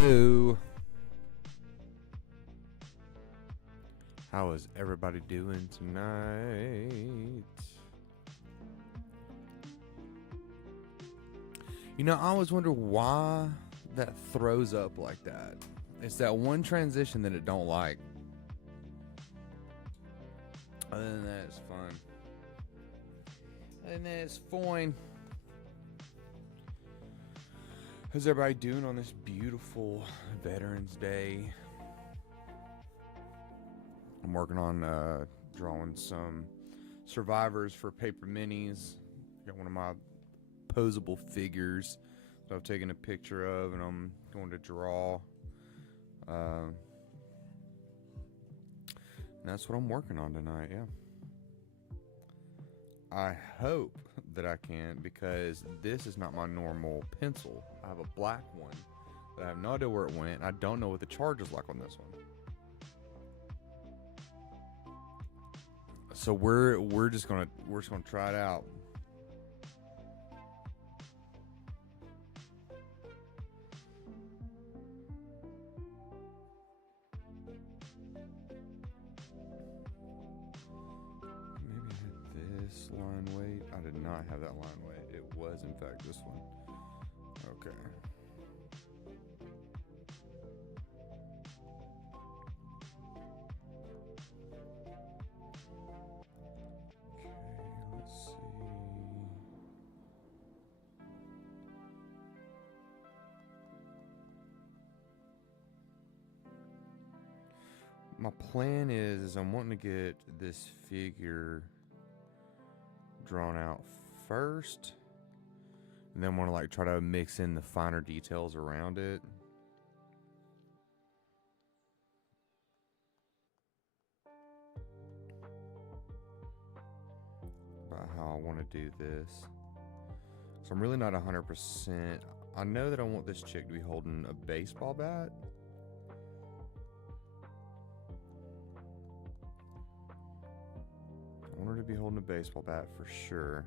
Hello. How is everybody doing tonight? You know, I always wonder why that throws up like that. It's that one transition that it don't like. Other than that, it's fun. Other than that, it's fine. How's everybody doing on this beautiful Veterans Day? I'm working on drawing some survivors for paper minis. Got one of my posable figures that I've taken a picture of, and I'm going to draw. And that's what I'm working on tonight, yeah. I hope that I can, because this is not my normal pencil. I have a black one that I have no idea where it went. I don't know what the charge is like on this one. So we're just gonna try it out. Maybe I had this line weight. I did not have that line weight. It was in fact this one. Okay. Let's see. My plan is I'm wanting to get this figure drawn out first, and then want to like try to mix in the finer details around it. About how I want to do this. So I'm really not 100%. I know that I want this chick to be holding a baseball bat. I want her to be holding a baseball bat for sure.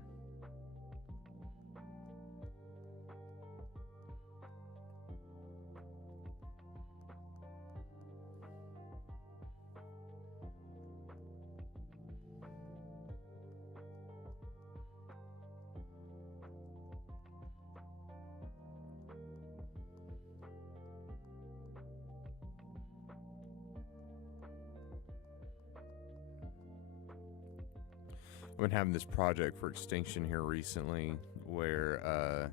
I've been having this project for Extinction here recently where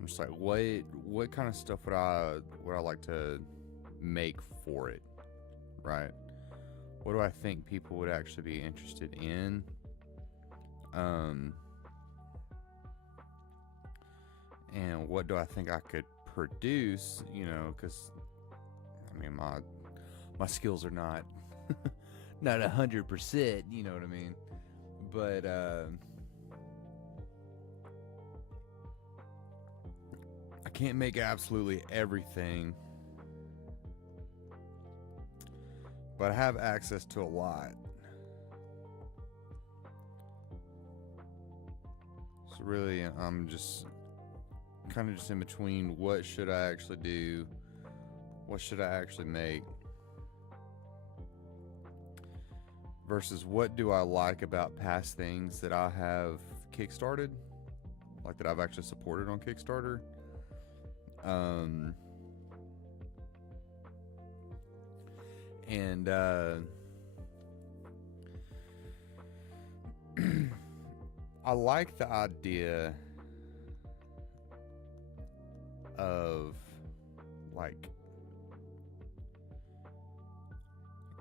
I'm just like, what kind of stuff would I like to make for it, right? What do I think people would actually be interested in? And what do I think I could produce? You know, because I mean my skills are not not 100%. You know what I mean? But I can't make absolutely everything, but I have access to a lot. So really, I'm just kind of just in between. What should I actually do? What should I actually make? Versus what do I like about past things that I have kickstarted, like that I've actually supported on Kickstarter. And I like the idea of like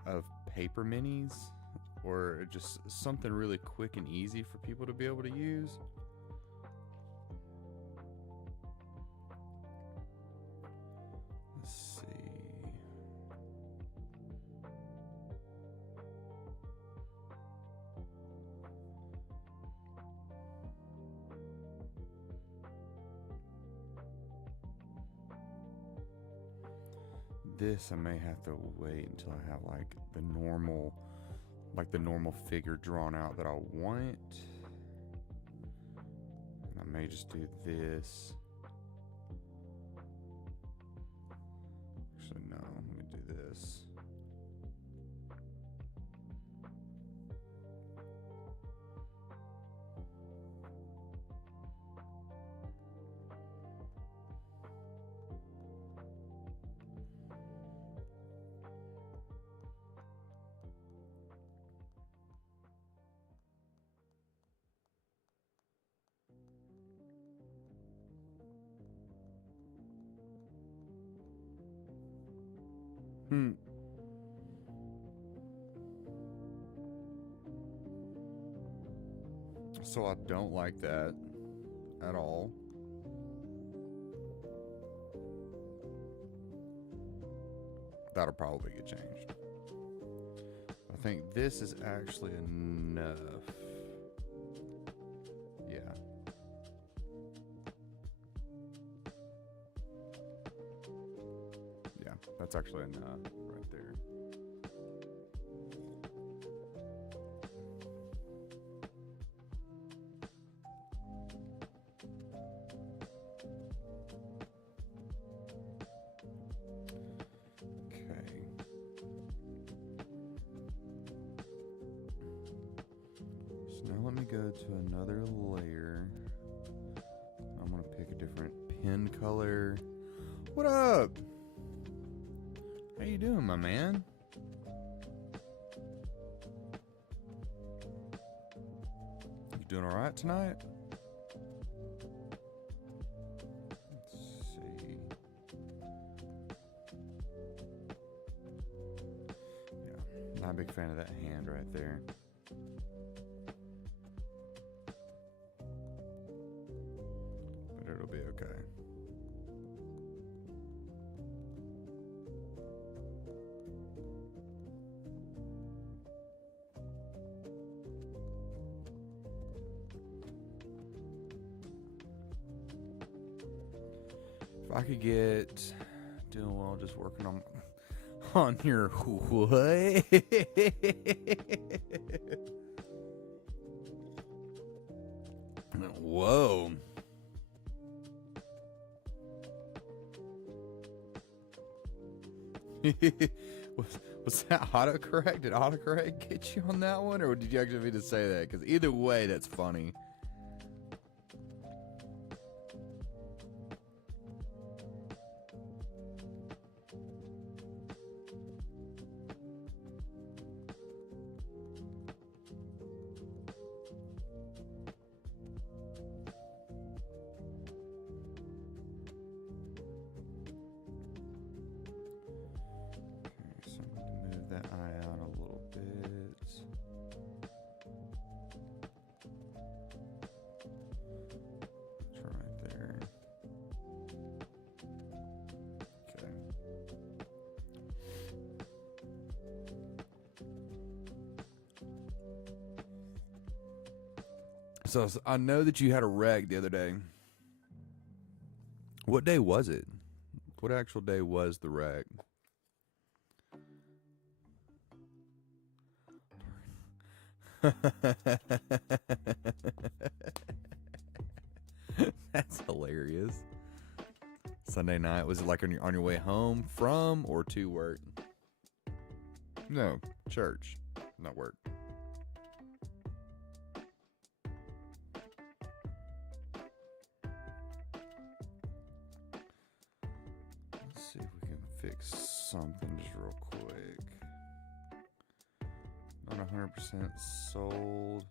of paper minis, or just something really quick and easy for people to be able to use. Let's see. This I may have to wait until I have like the normal figure drawn out that I want. And I may just do this. Hmm. So I don't like that at all. That'll probably get changed. I think this is actually enough. Yeah. Yeah, that's actually enough right there. Now let me go to another layer. I'm gonna pick a different pen color. What up? How you doing, my man? You doing all right tonight? Let's see. Yeah, not a big fan of that hand right there. It'll be okay. If I could get doing well, just working on your what? Whoa. was that autocorrect? Did autocorrect get you on that one, or did you actually mean to say that? Because either way, that's funny. That eye out a little bit. It's right there. Okay. So I know that you had a wreck the other day. What day was it? What actual day was the wreck? That's hilarious. Sunday night, was it like on your way home from or to work? No, church, not work. Let's see if we can fix something just real quick. Not 100% sold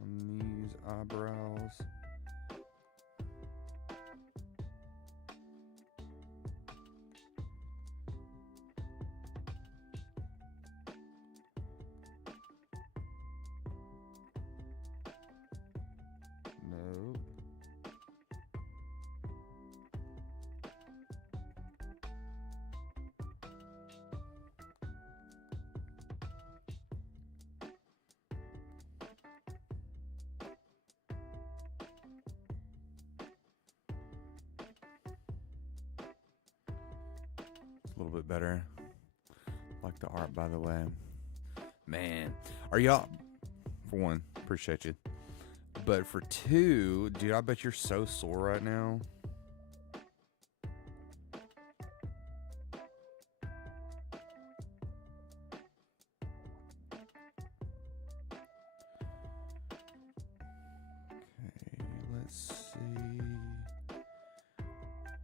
on these eyebrows. Nope. A little bit better. Like the art, by the way. Man, are y'all, for one, appreciate you. But for two, dude, I bet you're so sore right now. Okay, let's see.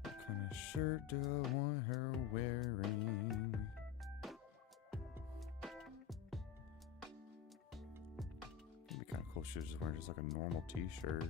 What kind of shirt do I want her wearing? It'd be kind of cool if she was just wearing just like a normal t-shirt.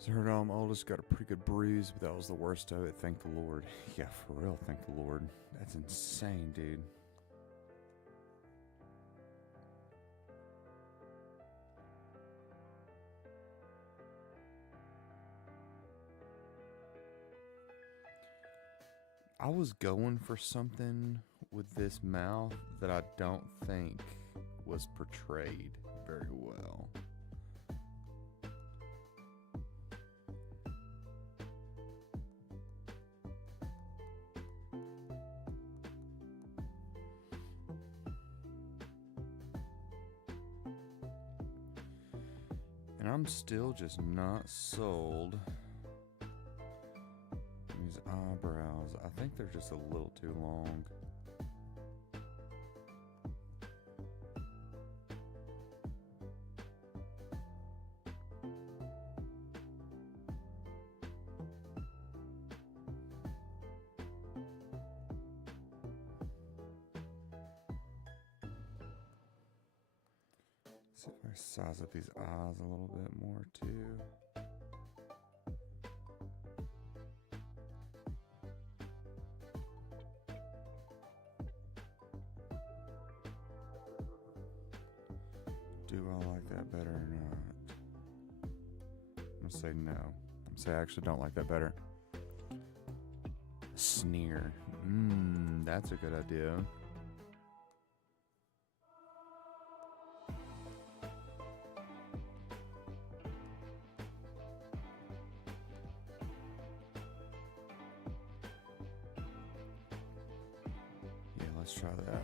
So her oldest got a pretty good bruise, but that was the worst of it. Thank the Lord. Yeah, for real, thank the Lord. That's insane, dude. I was going for something with this mouth that I don't think was portrayed very well. And I'm still just not sold. These eyebrows, I think they're just a little too long. See if I size up these eyes a little bit more too. Do I like that better or not? I'm gonna say no. I'm gonna say I actually don't like that better. Sneer. That's a good idea. Yeah, let's try that.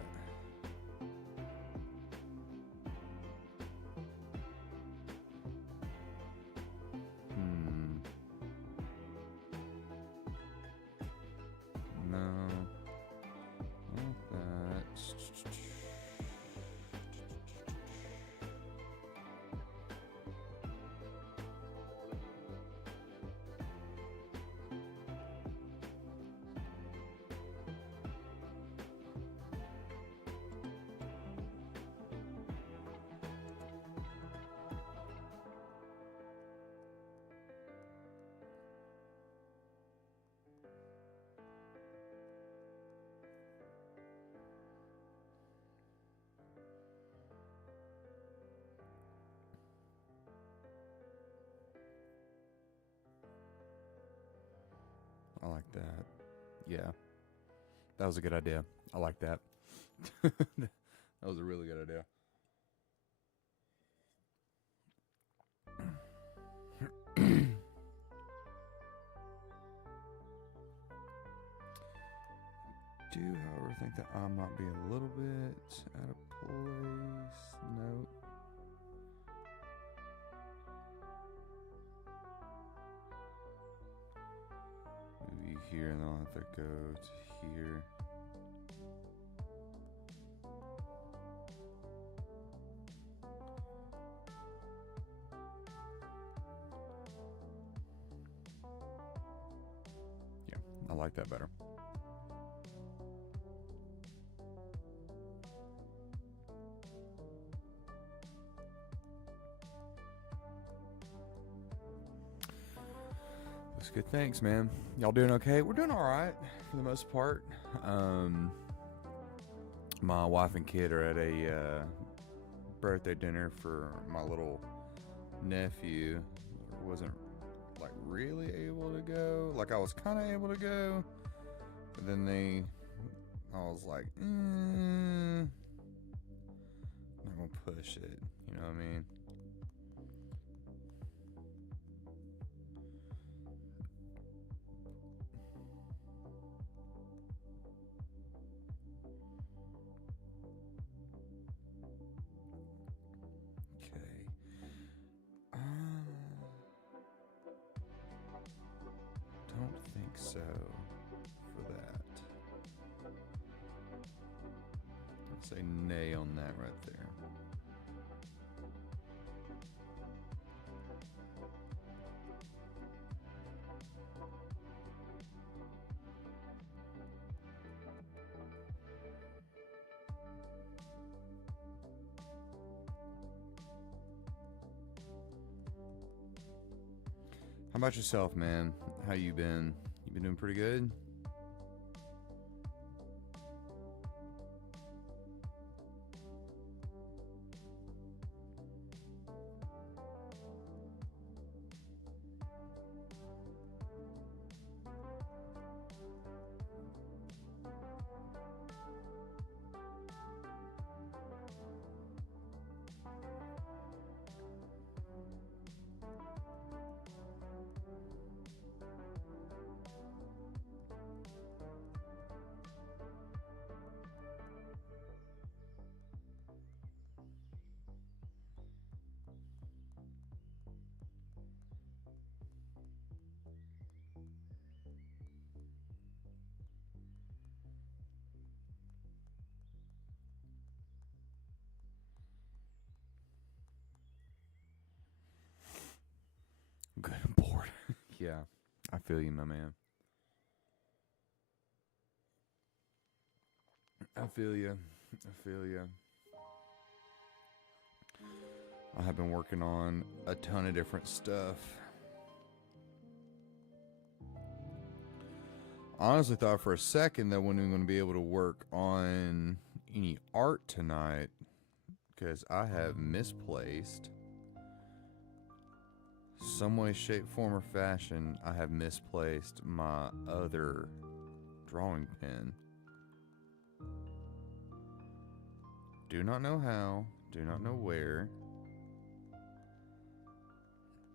No. Not that. I like that. Yeah. That was a good idea. I like that. That was a really good idea. Do, however, think that I might be a little bit out of place. Nope. Maybe here, and then I'll have to go to here. Yeah, I like that better. Looks good. Thanks, man. Y'all doing okay? We're doing all right for the most part. My wife and kid are at a birthday dinner for my little nephew. Wasn't like really able to go. Like I was kind of able to go, but then I was like, I'm not gonna push it. You know what I mean? Don't think so for that. I'll say nay on that right there. How about yourself, man? How you been? You been doing pretty good? Good and bored. Yeah, I feel you, my man. I feel you. I feel you. I have been working on a ton of different stuff. I honestly thought for a second that I wasn't even going to be able to work on any art tonight because I have misplaced, some way, shape, form, or fashion, I have misplaced my other drawing pen. Do not know how, do not know where.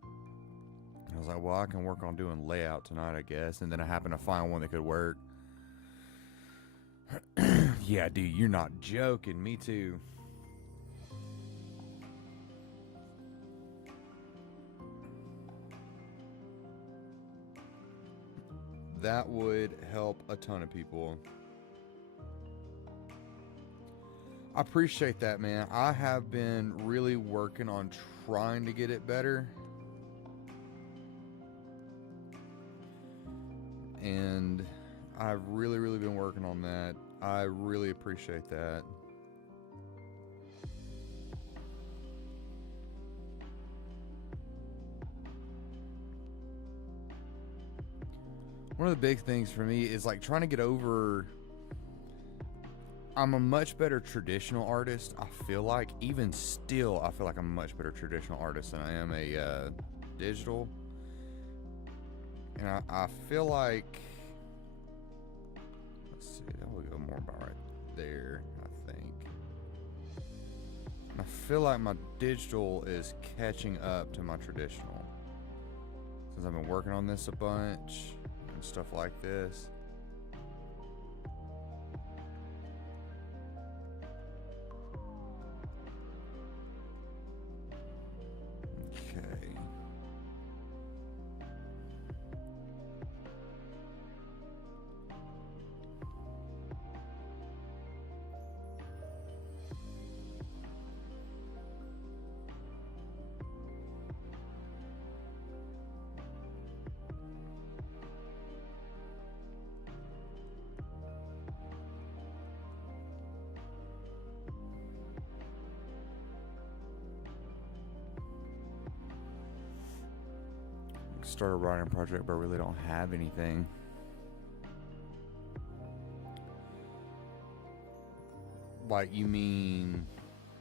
I was like, well, I can work on doing layout tonight, I guess. And then I happened to find one that could work. Yeah, dude, you're not joking. Me too. That would help a ton of people. I appreciate that, man. I have been really working on trying to get it better. And I've really been working on that. I really appreciate that. One of the big things for me is like trying to get over. I'm a much better traditional artist. I feel like, even still, I feel like I'm a much better traditional artist than I am a digital. And I feel like, let's see, that would go more about right there, I think. I feel like my digital is catching up to my traditional. Since I've been working on this a bunch and stuff like this. Okay. Start a writing project, but I really don't have anything. Like, you mean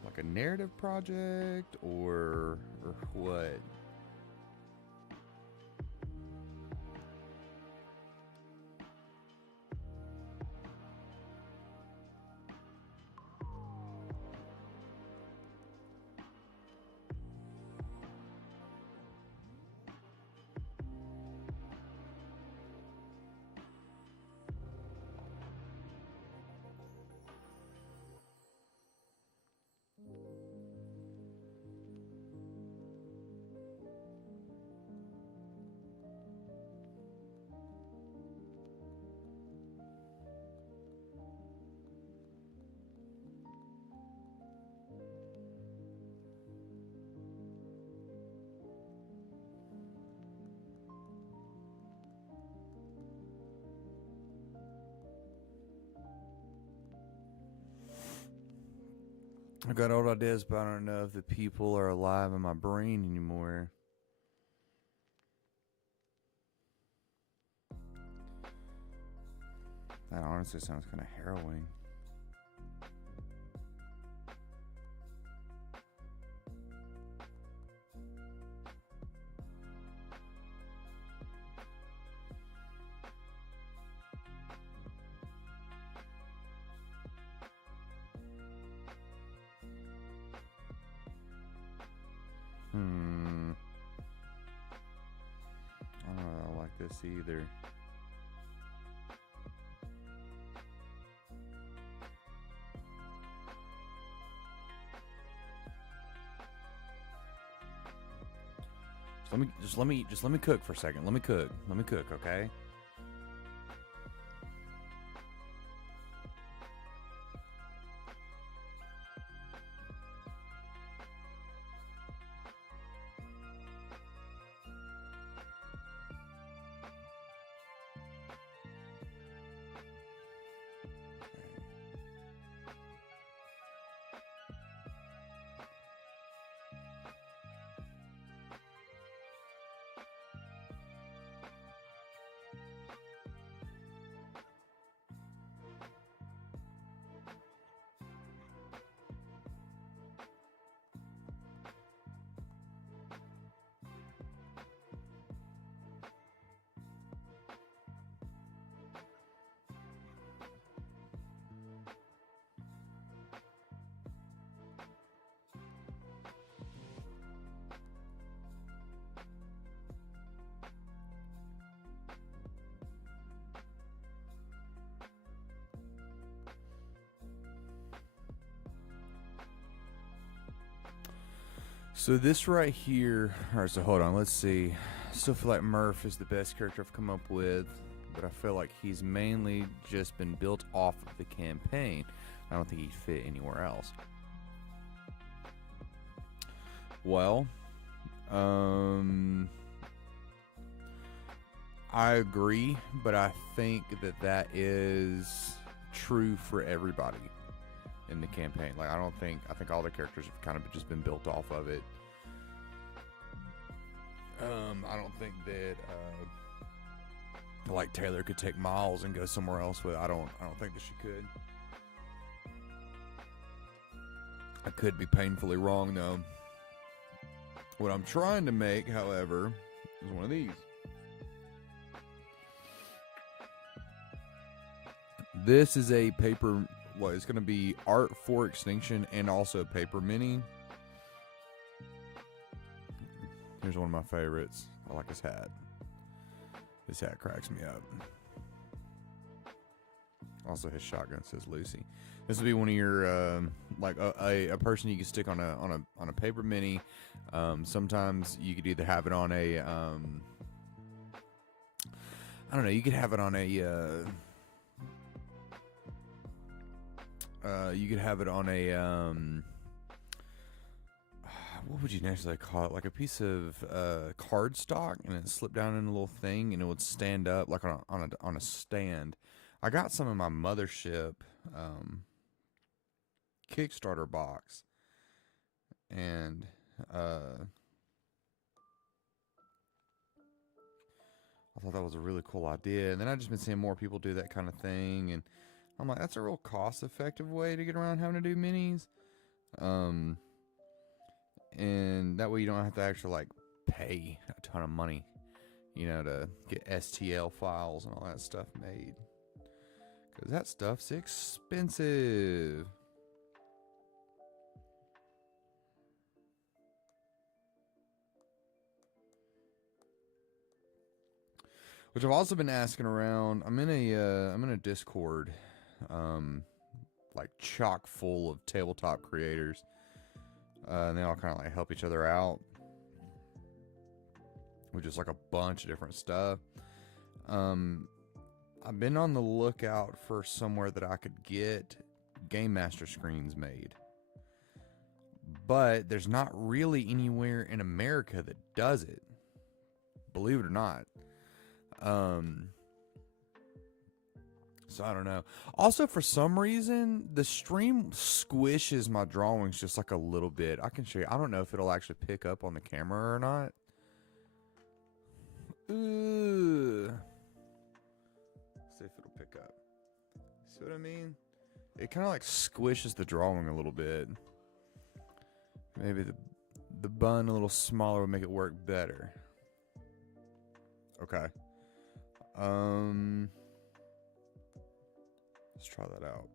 like a narrative project or what? I got old ideas, but I don't know if the people are alive in my brain anymore. That honestly sounds kind of harrowing. I don't know that I like this either. Let me cook for a second. Let me cook, okay? So this right here, all right, so hold on, let's see. Still feel like Murph is the best character I've come up with, but I feel like he's mainly just been built off of the campaign. I don't think he'd fit anywhere else. Well, I agree, but I think that is true for everybody in the campaign. Like, I think all the characters have kind of just been built off of it. I don't think that like Taylor could take Miles and go somewhere else with. I don't think that she could. I could be painfully wrong though. What I'm trying to make, however, is one of these. This is a paper. Well, it's going to be art for Extinction and also paper mini. Here's one of my favorites. I like his hat. His hat cracks me up. Also, his shotgun says Lucy. This would be one of your like a person you can stick on a paper mini. Sometimes you could either have it on a I don't know. You could have it on a you could have it on a what would you necessarily call it? Like a piece of cardstock, and it slipped down in a little thing, and it would stand up like on a stand. I got some in my Mothership Kickstarter box, and I thought that was a really cool idea. And then I've just been seeing more people do that kind of thing, and I'm like, that's a real cost-effective way to get around having to do minis. And that way you don't have to actually like pay a ton of money, you know, to get STL files and all that stuff made. Because that stuff's expensive. Which I've also been asking around. I'm in a Discord, like chock full of tabletop creators. And they all kind of like help each other out with just like a bunch of different stuff. I've been on the lookout for somewhere that I could get Game Master screens made, but there's not really anywhere in America that does it, believe it or not. So I don't know. Also, for some reason, the stream squishes my drawings just like a little bit. I can show you. I don't know if it'll actually pick up on the camera or not. Ugh. See if it'll pick up. See what I mean? It kind of like squishes the drawing a little bit. Maybe the bun a little smaller would make it work better. Okay. Let's try that out.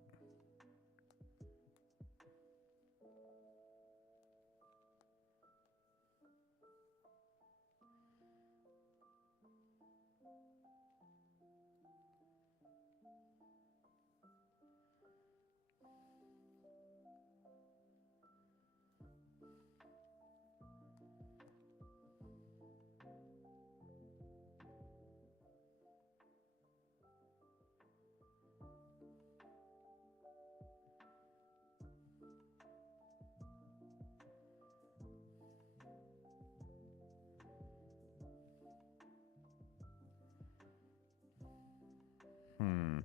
Hmm.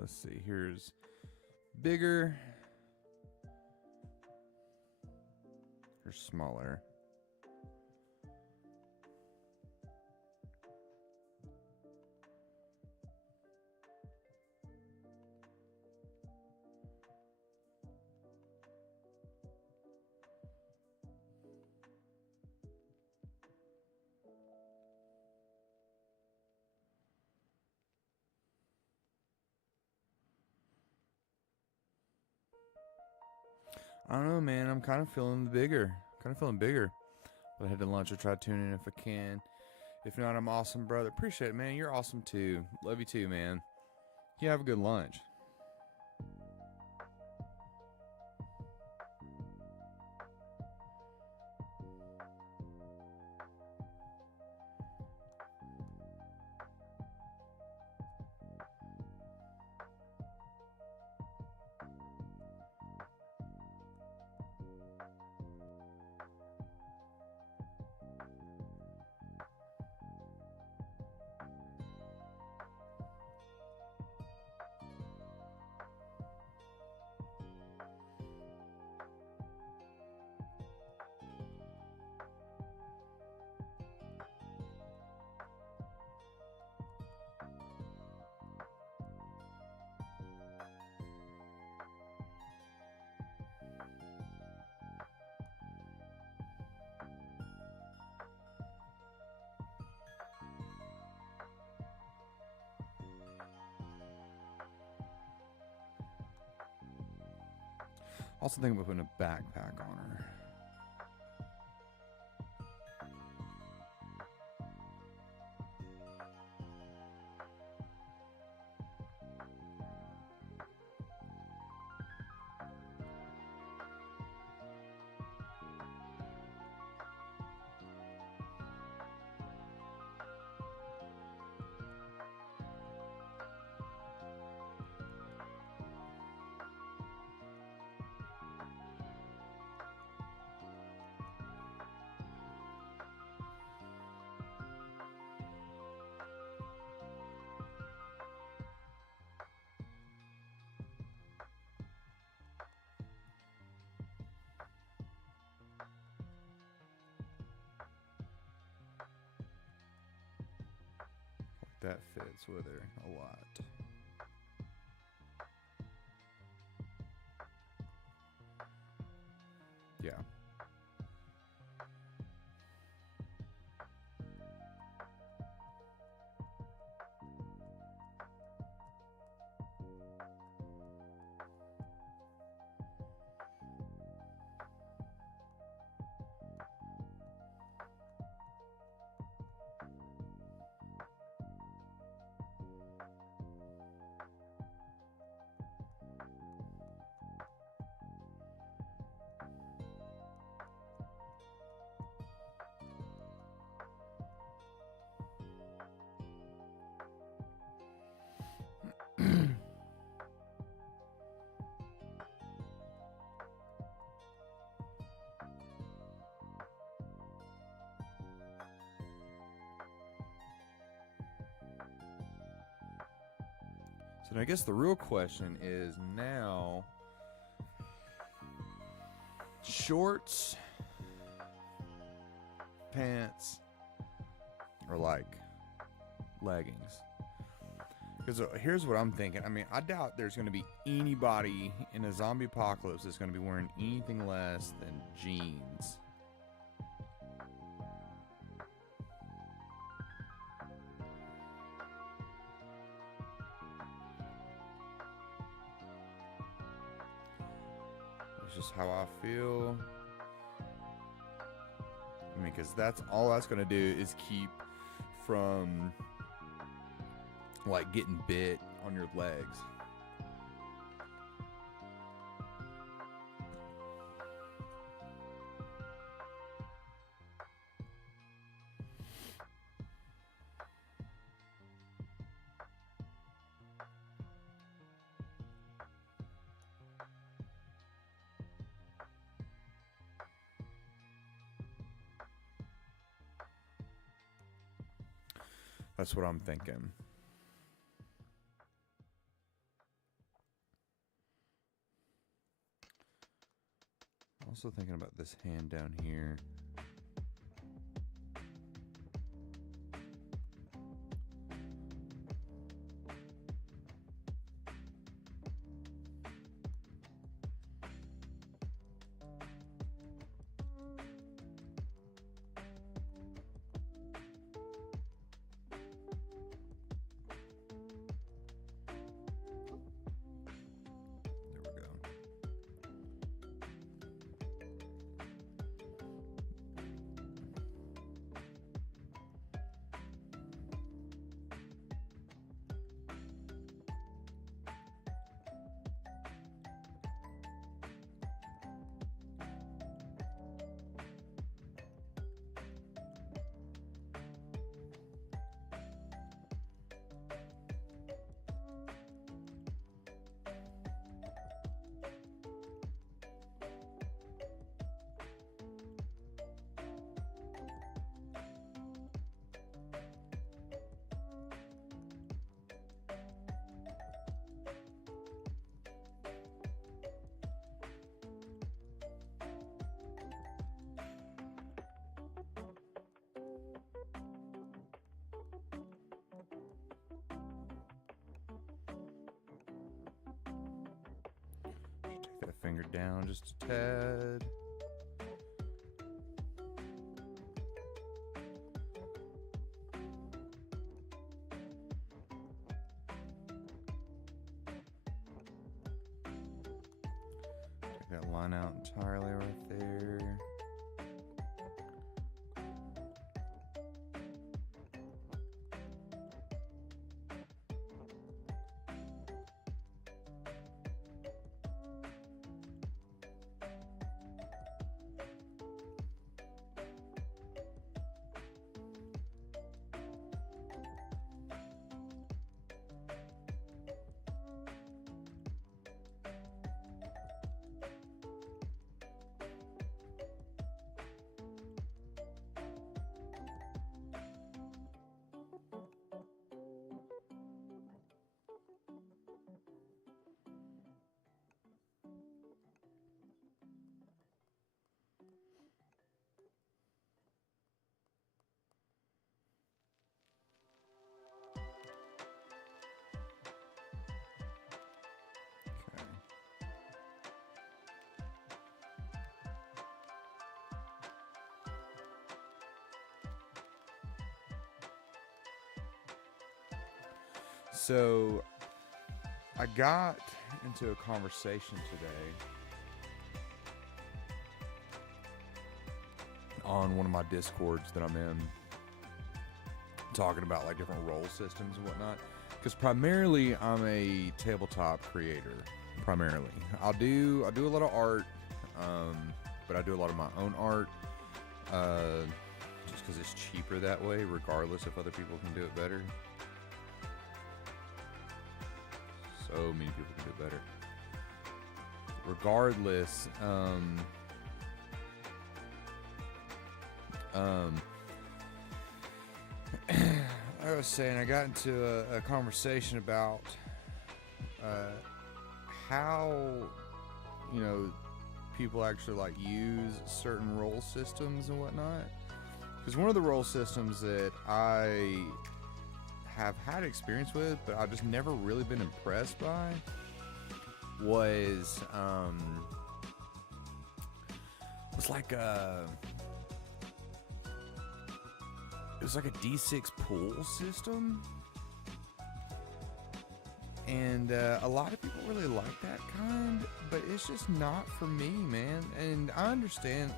Let's see. Here's bigger. Here's smaller. I don't know, man. I'm kind of feeling bigger. I'll head to lunch or try tuning if I can. If not, I'm awesome, brother. Appreciate it, man. You're awesome too. Love you too, man. You have a good lunch. Also think about putting a backpack on her. That fits with her a lot. Yeah. So I guess the real question is now, shorts, pants, or like leggings. Because here's what I'm thinking. I mean, I doubt there's going to be anybody in a zombie apocalypse that's going to be wearing anything less than jeans. It's just how I feel. I mean, because that's all that's going to do is keep from like getting bit on your legs. That's what I'm thinking. Also thinking about this hand down here. Take that finger down just a tad. Take that line out entirely right there. So I got into a conversation today on one of my Discords that I'm in, talking about like different role systems and whatnot. Because primarily I'm a tabletop creator. Primarily, I do a lot of art, but I do a lot of my own art. Just because it's cheaper that way, regardless if other people can do it better. So many people can do it better. Regardless, I was saying, I got into a conversation about uh, how, you know, people actually like use certain role systems and whatnot. Because one of the role systems that I have had experience with, but I've just never really been impressed by, was like a D6 pool system, and a lot of people really like that kind, but it's just not for me, man. And I understand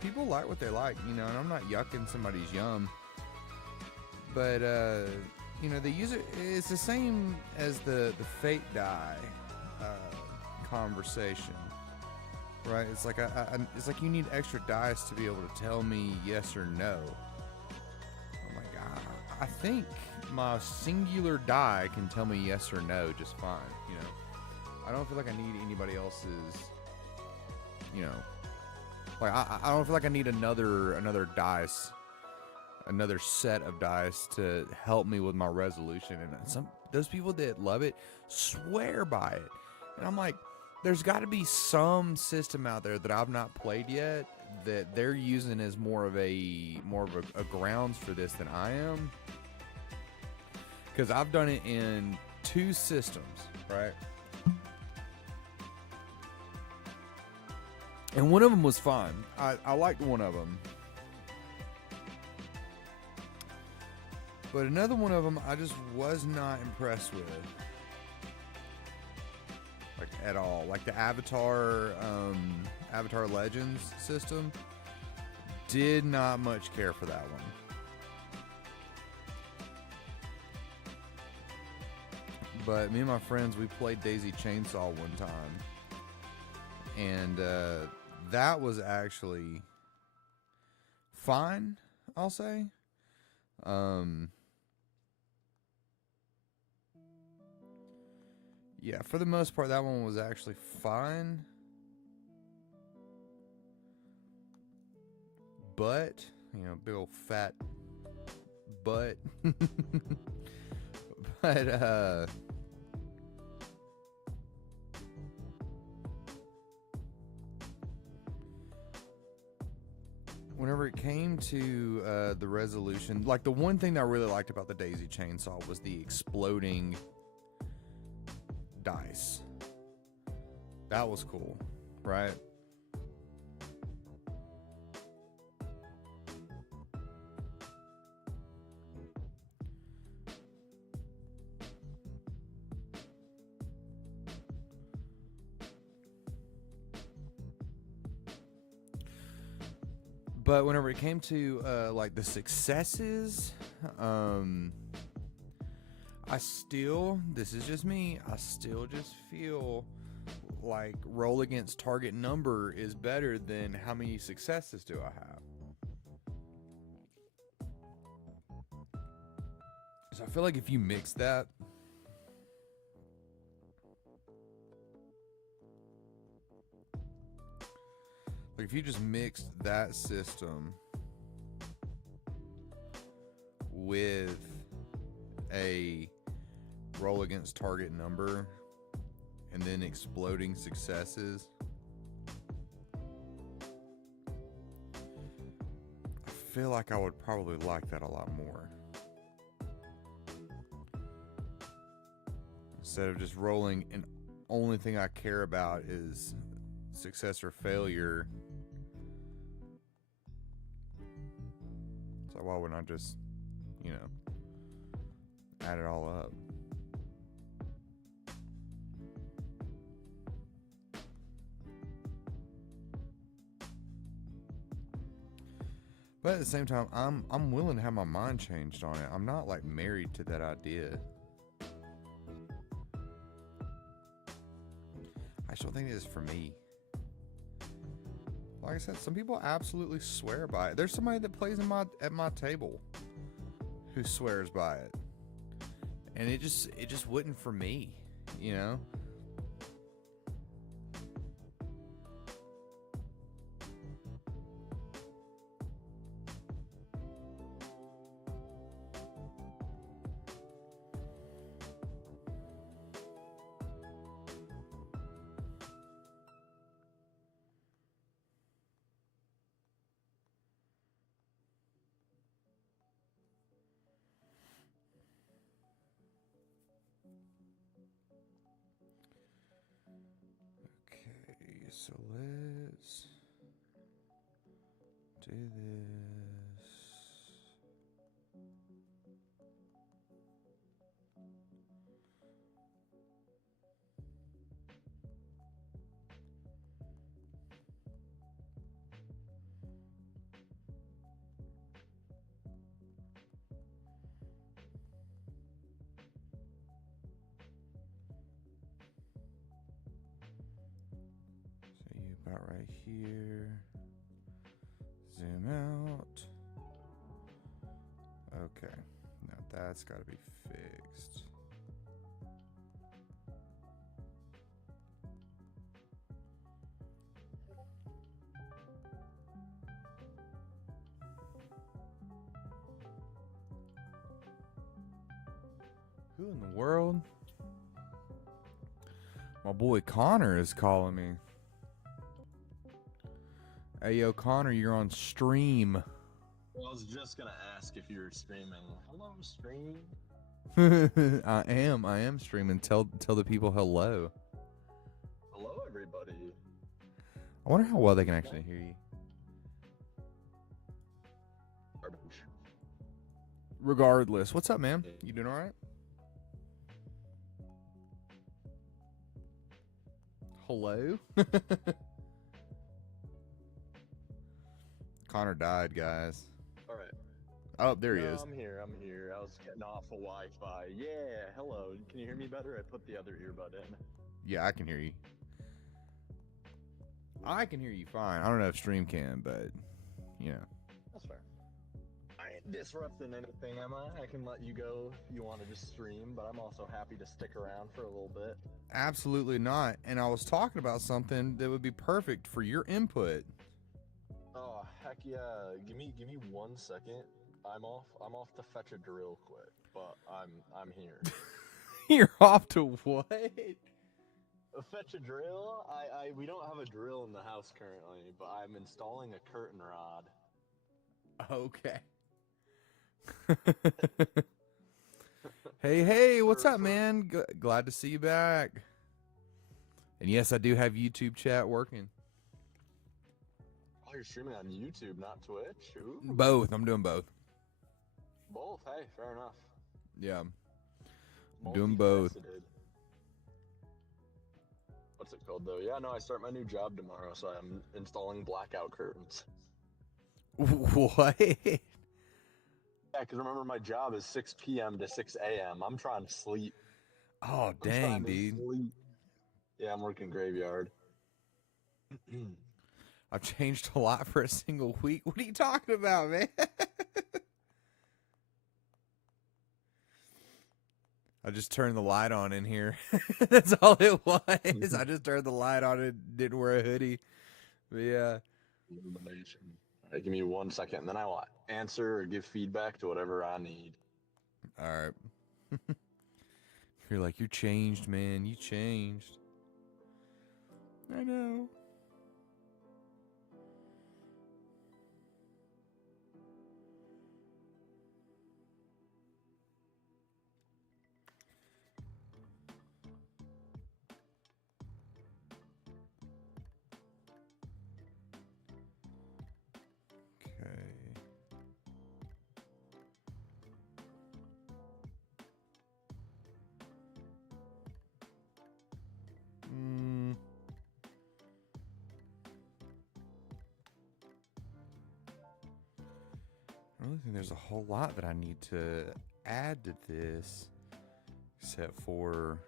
people like what they like, you know, and I'm not yucking somebody's yum, but you know, they use it. It's the same as the fate die conversation, right? It's like it's like you need extra dice to be able to tell me yes or no. I'm like, I think my singular die can tell me yes or no just fine. You know, I don't feel like I need anybody else's. You know, like I don't feel like I need another dice, another set of dice to help me with my resolution. And those people that love it swear by it, and I'm like, there's got to be some system out there that I've not played yet that they're using as more of a grounds for this than I am. Because I've done it in 2 systems, right? And one of them was fine. I liked one of them. But another one of them I just was not impressed with. Like, at all. Like the Avatar Legends system. Did not much care for that one. But me and my friends, we played Daisy Chainsaw one time. And that was actually fine, I'll say. Yeah, for the most part, that one was actually fine. But, you know, big old fat butt. But, whenever it came to the resolution, like the one thing that I really liked about the Daisy Chainsaw was the exploding dice. That was cool, right? But whenever it came to like the successes, this is just me, I still just feel like roll against target number is better than how many successes do I have. So I feel like if you mix that, like if you just mixed that system with a roll against target number and then exploding successes, I feel like I would probably like that a lot more. Instead of just rolling and only thing I care about is success or failure. So why wouldn't I just, you know, add it all up? But at the same time, I'm willing to have my mind changed on it. I'm not like married to that idea. I still think it is for me. Like I said, some people absolutely swear by it. There's somebody that plays at my table who swears by it, and it just wouldn't for me, you know. so let's do this. So you about right here. Zoom out. Okay, now that's got to be fixed. Who in the world? My boy Connor is calling me. Hey, yo, Connor, you're on stream. Well, I was just gonna ask if you were streaming. Hello, stream. I am streaming. Tell the people hello. Hello, everybody. I wonder how well they can actually hear you. Garbage. Regardless, what's up, man? You doing all right? Hello? Connor died, guys. All right. Oh, there he is. I'm here. I was getting off of Wi-Fi. Yeah. Hello. Can you hear me better? I put the other earbud in. Yeah, I can hear you. I can hear you fine. I don't know if stream can, but yeah. That's fair. I ain't disrupting anything, am I? I can let you go if you want to just stream, but I'm also happy to stick around for a little bit. Absolutely not. And I was talking about something that would be perfect for your input. Oh heck yeah! Give me 1 second. I'm off to fetch a drill quick, but I'm here. You're off to what? Fetch a drill? We don't have a drill in the house currently, but I'm installing a curtain rod. Okay. Hey, what's up, man? Glad to see you back. And yes, I do have YouTube chat working. Oh, you're streaming on YouTube, not Twitch? Ooh. Both. I'm doing both. Both? Hey, fair enough. Yeah. Doing both. What's it called, though? Yeah, no, I start my new job tomorrow, so I'm installing blackout curtains. What? Yeah, because remember, my job is 6 p.m. to 6 a.m. I'm trying to sleep. Oh, dang, dude. Yeah, I'm working graveyard. I've changed a lot for a single week. What are you talking about, man? I just turned the light on in here. That's all it was. I just turned the light on and didn't wear a hoodie. But yeah. Illumination. All right, give me 1 second, and then I will answer or give feedback to whatever I need. All right. You're like, you're changed, man. You changed. I know. I don't think there's a whole lot that I need to add to this, except for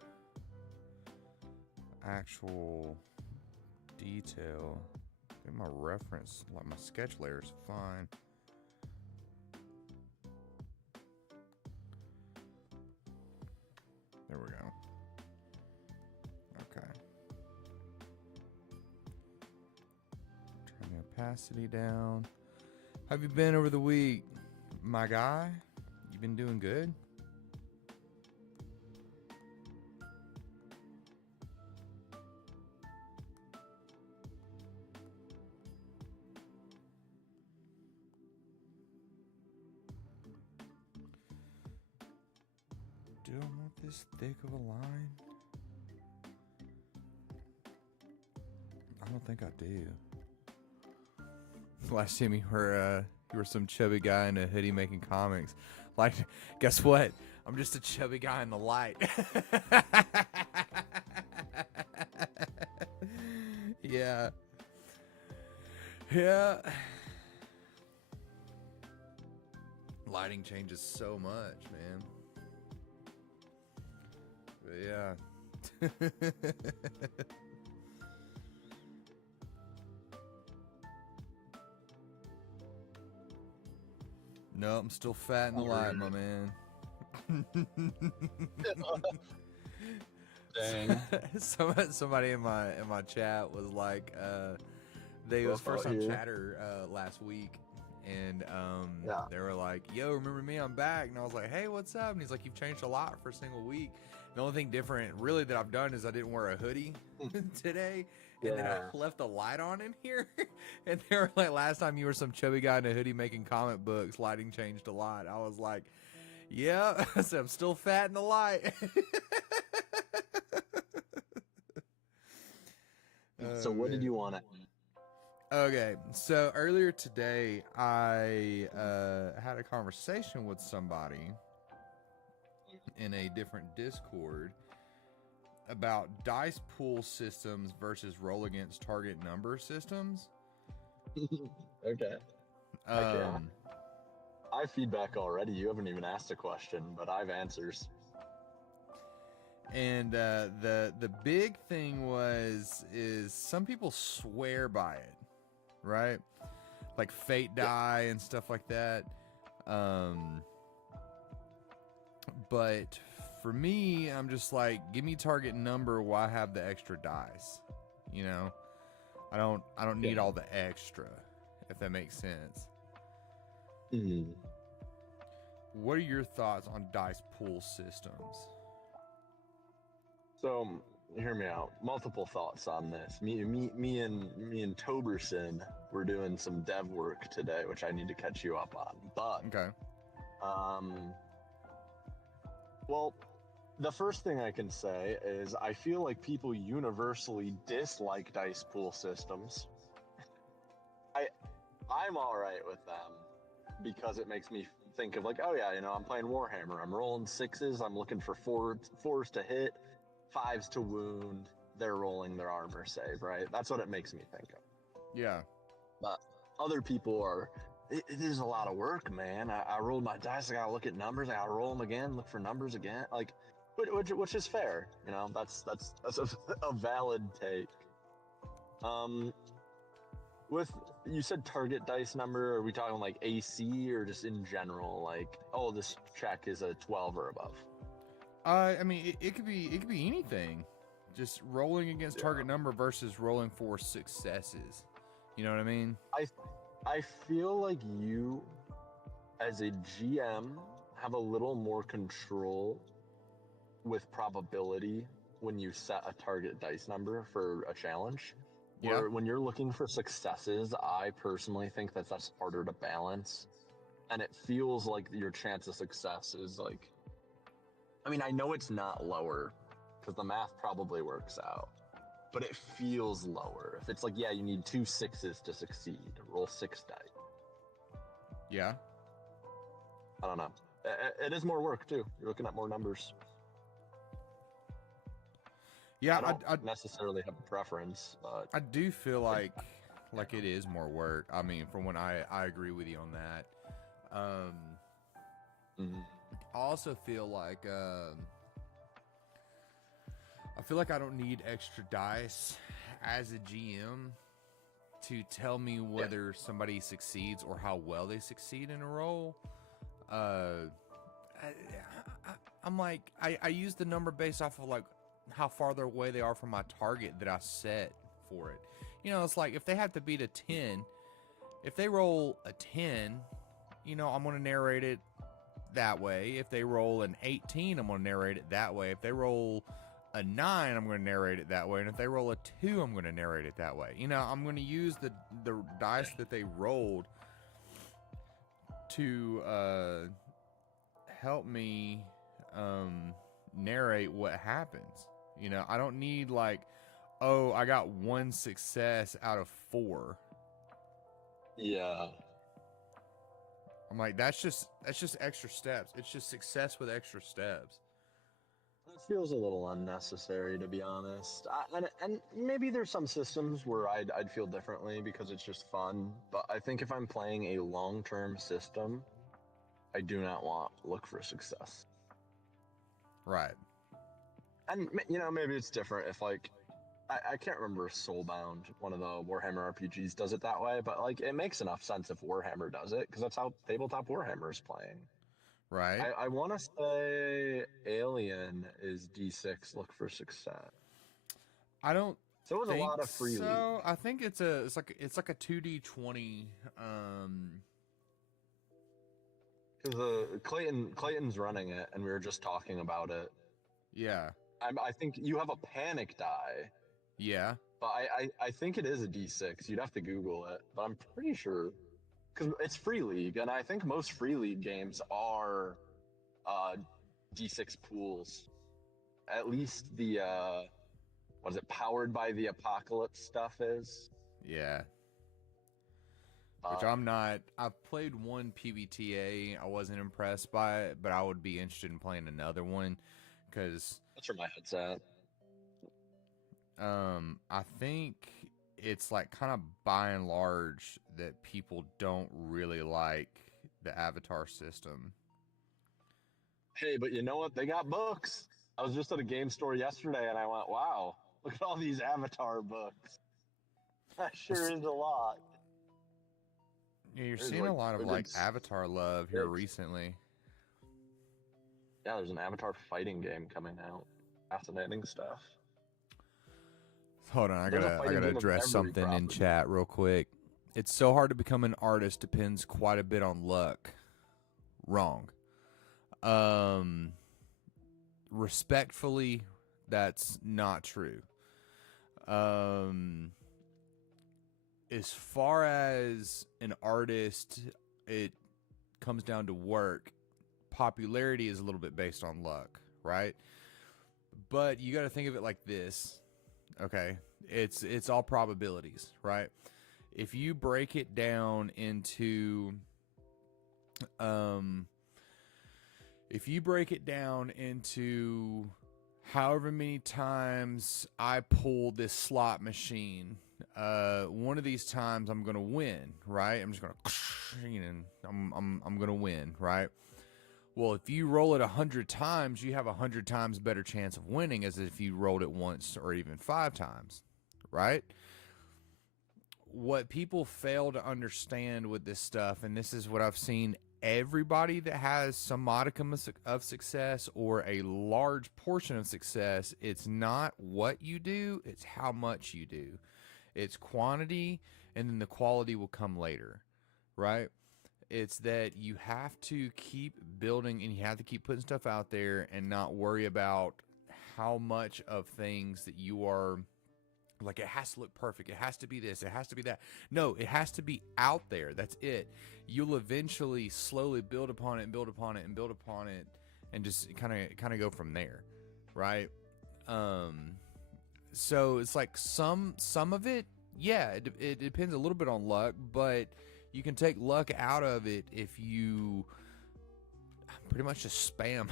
actual detail. I think my reference, like my sketch layer, is fine. There we go. Okay. Turn the opacity down. How have you been over the week, my guy? You been doing good? Do I want this thick of a line? I don't think I do. Last time you were some chubby guy in a hoodie making comics. Like, guess what? I'm just a chubby guy in the light. Yeah. Yeah. Lighting changes so much, man. But yeah. No, I'm still fat in the light, my man. Dang. Somebody in my chat was like, they was first time chatter last week, and they were like, "Yo, remember me? I'm back." And I was like, "Hey, what's up?" And he's like, "You've changed a lot for a single week." The only thing different, really, that I've done is I didn't wear a hoodie today, and then I left the light on in here. And they were like, "Last time you were some chubby guy in a hoodie making comic books, lighting changed a lot." I was like, "Yeah," I said, "I'm still fat in the light." So what did you want to? Okay, so earlier today, I had a conversation with somebody in a different Discord about dice pool systems versus roll against target number systems. Okay. I have feedback already. You haven't even asked a question, but I have answers. And the big thing is some people swear by it, right? Like fate die and stuff like that. But for me, I'm just like, give me target number. Why have the extra dice? You know, I don't need all the extra, if that makes sense. What are your thoughts on dice pool systems? So hear me out. Multiple thoughts on this. Me and Toberson, we're doing some dev work today, which I need to catch you up on. But okay. Well, the first thing I can say is I feel like people universally dislike dice pool systems. I'm all right with them because it makes me think of like, oh yeah, I'm playing Warhammer. I'm rolling sixes. I'm looking for fours to hit, fives to wound. They're rolling their armor save, right? That's what it makes me think of. Yeah. But other people are, it is a lot of work, man. I rolled my dice. I gotta look at numbers. I gotta roll them again, look for numbers again. Like, which is fair. That's a valid take. With, you said target dice number, are we talking like AC or just in general? Like, oh, this check is a 12 or above. I mean, it could be anything. Just rolling against target number versus rolling for successes. You know what I mean? I feel like you, as a GM, have a little more control with probability when you set a target dice number for a challenge. Where when you're looking for successes, I personally think that's harder to balance. And it feels like your chance of success is like, I mean, I know it's not lower because the math probably works out, but it feels lower. If it's like, yeah, you need 2 6s to succeed, roll 6 dice. Yeah. I don't know. It is more work too. You're looking at more numbers. Yeah, I don't necessarily have a preference, but I do feel like it is more work. I mean, from when I agree with you on that. I also feel like I don't need extra dice as a GM to tell me whether somebody succeeds or how well they succeed in a roll. I'm like, I use the number based off of like how farther away they are from my target that I set for it. It's like if they have to beat a 10, if they roll a 10, I'm going to narrate it that way. If they roll an 18, I'm going to narrate it that way. If they roll a 9, I'm going to narrate it that way. And if they roll a 2, I'm going to narrate it that way. I'm going to use the dice that they rolled to help me narrate what happens. I don't need like, Oh, I got 1 success out of 4. Yeah. I'm like, that's just extra steps. It's just success with extra steps. It feels a little unnecessary, to be honest. And maybe there's some systems where I'd feel differently because it's just fun. But I think if I'm playing a long-term system, I do not want look for success. Right. And maybe it's different if like I can't remember if Soulbound, one of the Warhammer RPGs, does it that way, but like it makes enough sense if Warhammer does it because that's how tabletop Warhammer is playing. Right. I want to say Alien is D6 look for success. I don't So it was a think lot of free league. so. I think it's like a 2d20. Because Clayton's running it, and we were just talking about it. Yeah. I think you have a panic die, Yeah. but I think it is a D6. You'd have to Google it, but I'm pretty sure because it's free league, and I think most free league games are D6 pools. At least the what is it, Powered by the Apocalypse stuff is. Yeah. Which I'm not. I've played one PBTA. I wasn't impressed by it, but I would be interested in playing another one because That's where my head's at. I think it's like kind of by and large that people don't really like the Avatar system. Hey, but you know what? They got books. I was just at a game store yesterday, and I went, "Wow, look at all these Avatar books." That sure is a lot. Yeah, you're There's seeing like a lot of a like good Avatar love here 6. recently. Yeah, there's an Avatar fighting game coming out. Fascinating stuff. Hold on, I There's a gotta fighting game of address every something in property. chat real quick. It's so hard to become an artist. Depends quite a bit on luck. Wrong. Respectfully, that's not true. As far as an artist, it comes down to work. Popularity is a little bit based on luck, right? But you got to think of it like this. Okay, it's all probabilities, right? If you break it down into however many times I pull this slot machine, one of these times I'm gonna win, right? I'm just gonna, I'm gonna win, right? Well, if you roll it 100 times, you have 100 times better chance of winning as if you rolled it once or even 5 times, right? What people fail to understand with this stuff, and this is what I've seen everybody that has some modicum of success or a large portion of success, it's not what you do, it's how much you do. It's quantity, and then the quality will come later, right? It's that you have to keep building and you have to keep putting stuff out there and not worry about how much of things that you are like, it has to look perfect. It has to be this. It has to be that. No, it has to be out there. That's it. You'll eventually slowly build upon it and build upon it and build upon it and just kind of go from there, right? So it's like some of it, yeah, it depends a little bit on luck, but you can take luck out of it if you pretty much just spam.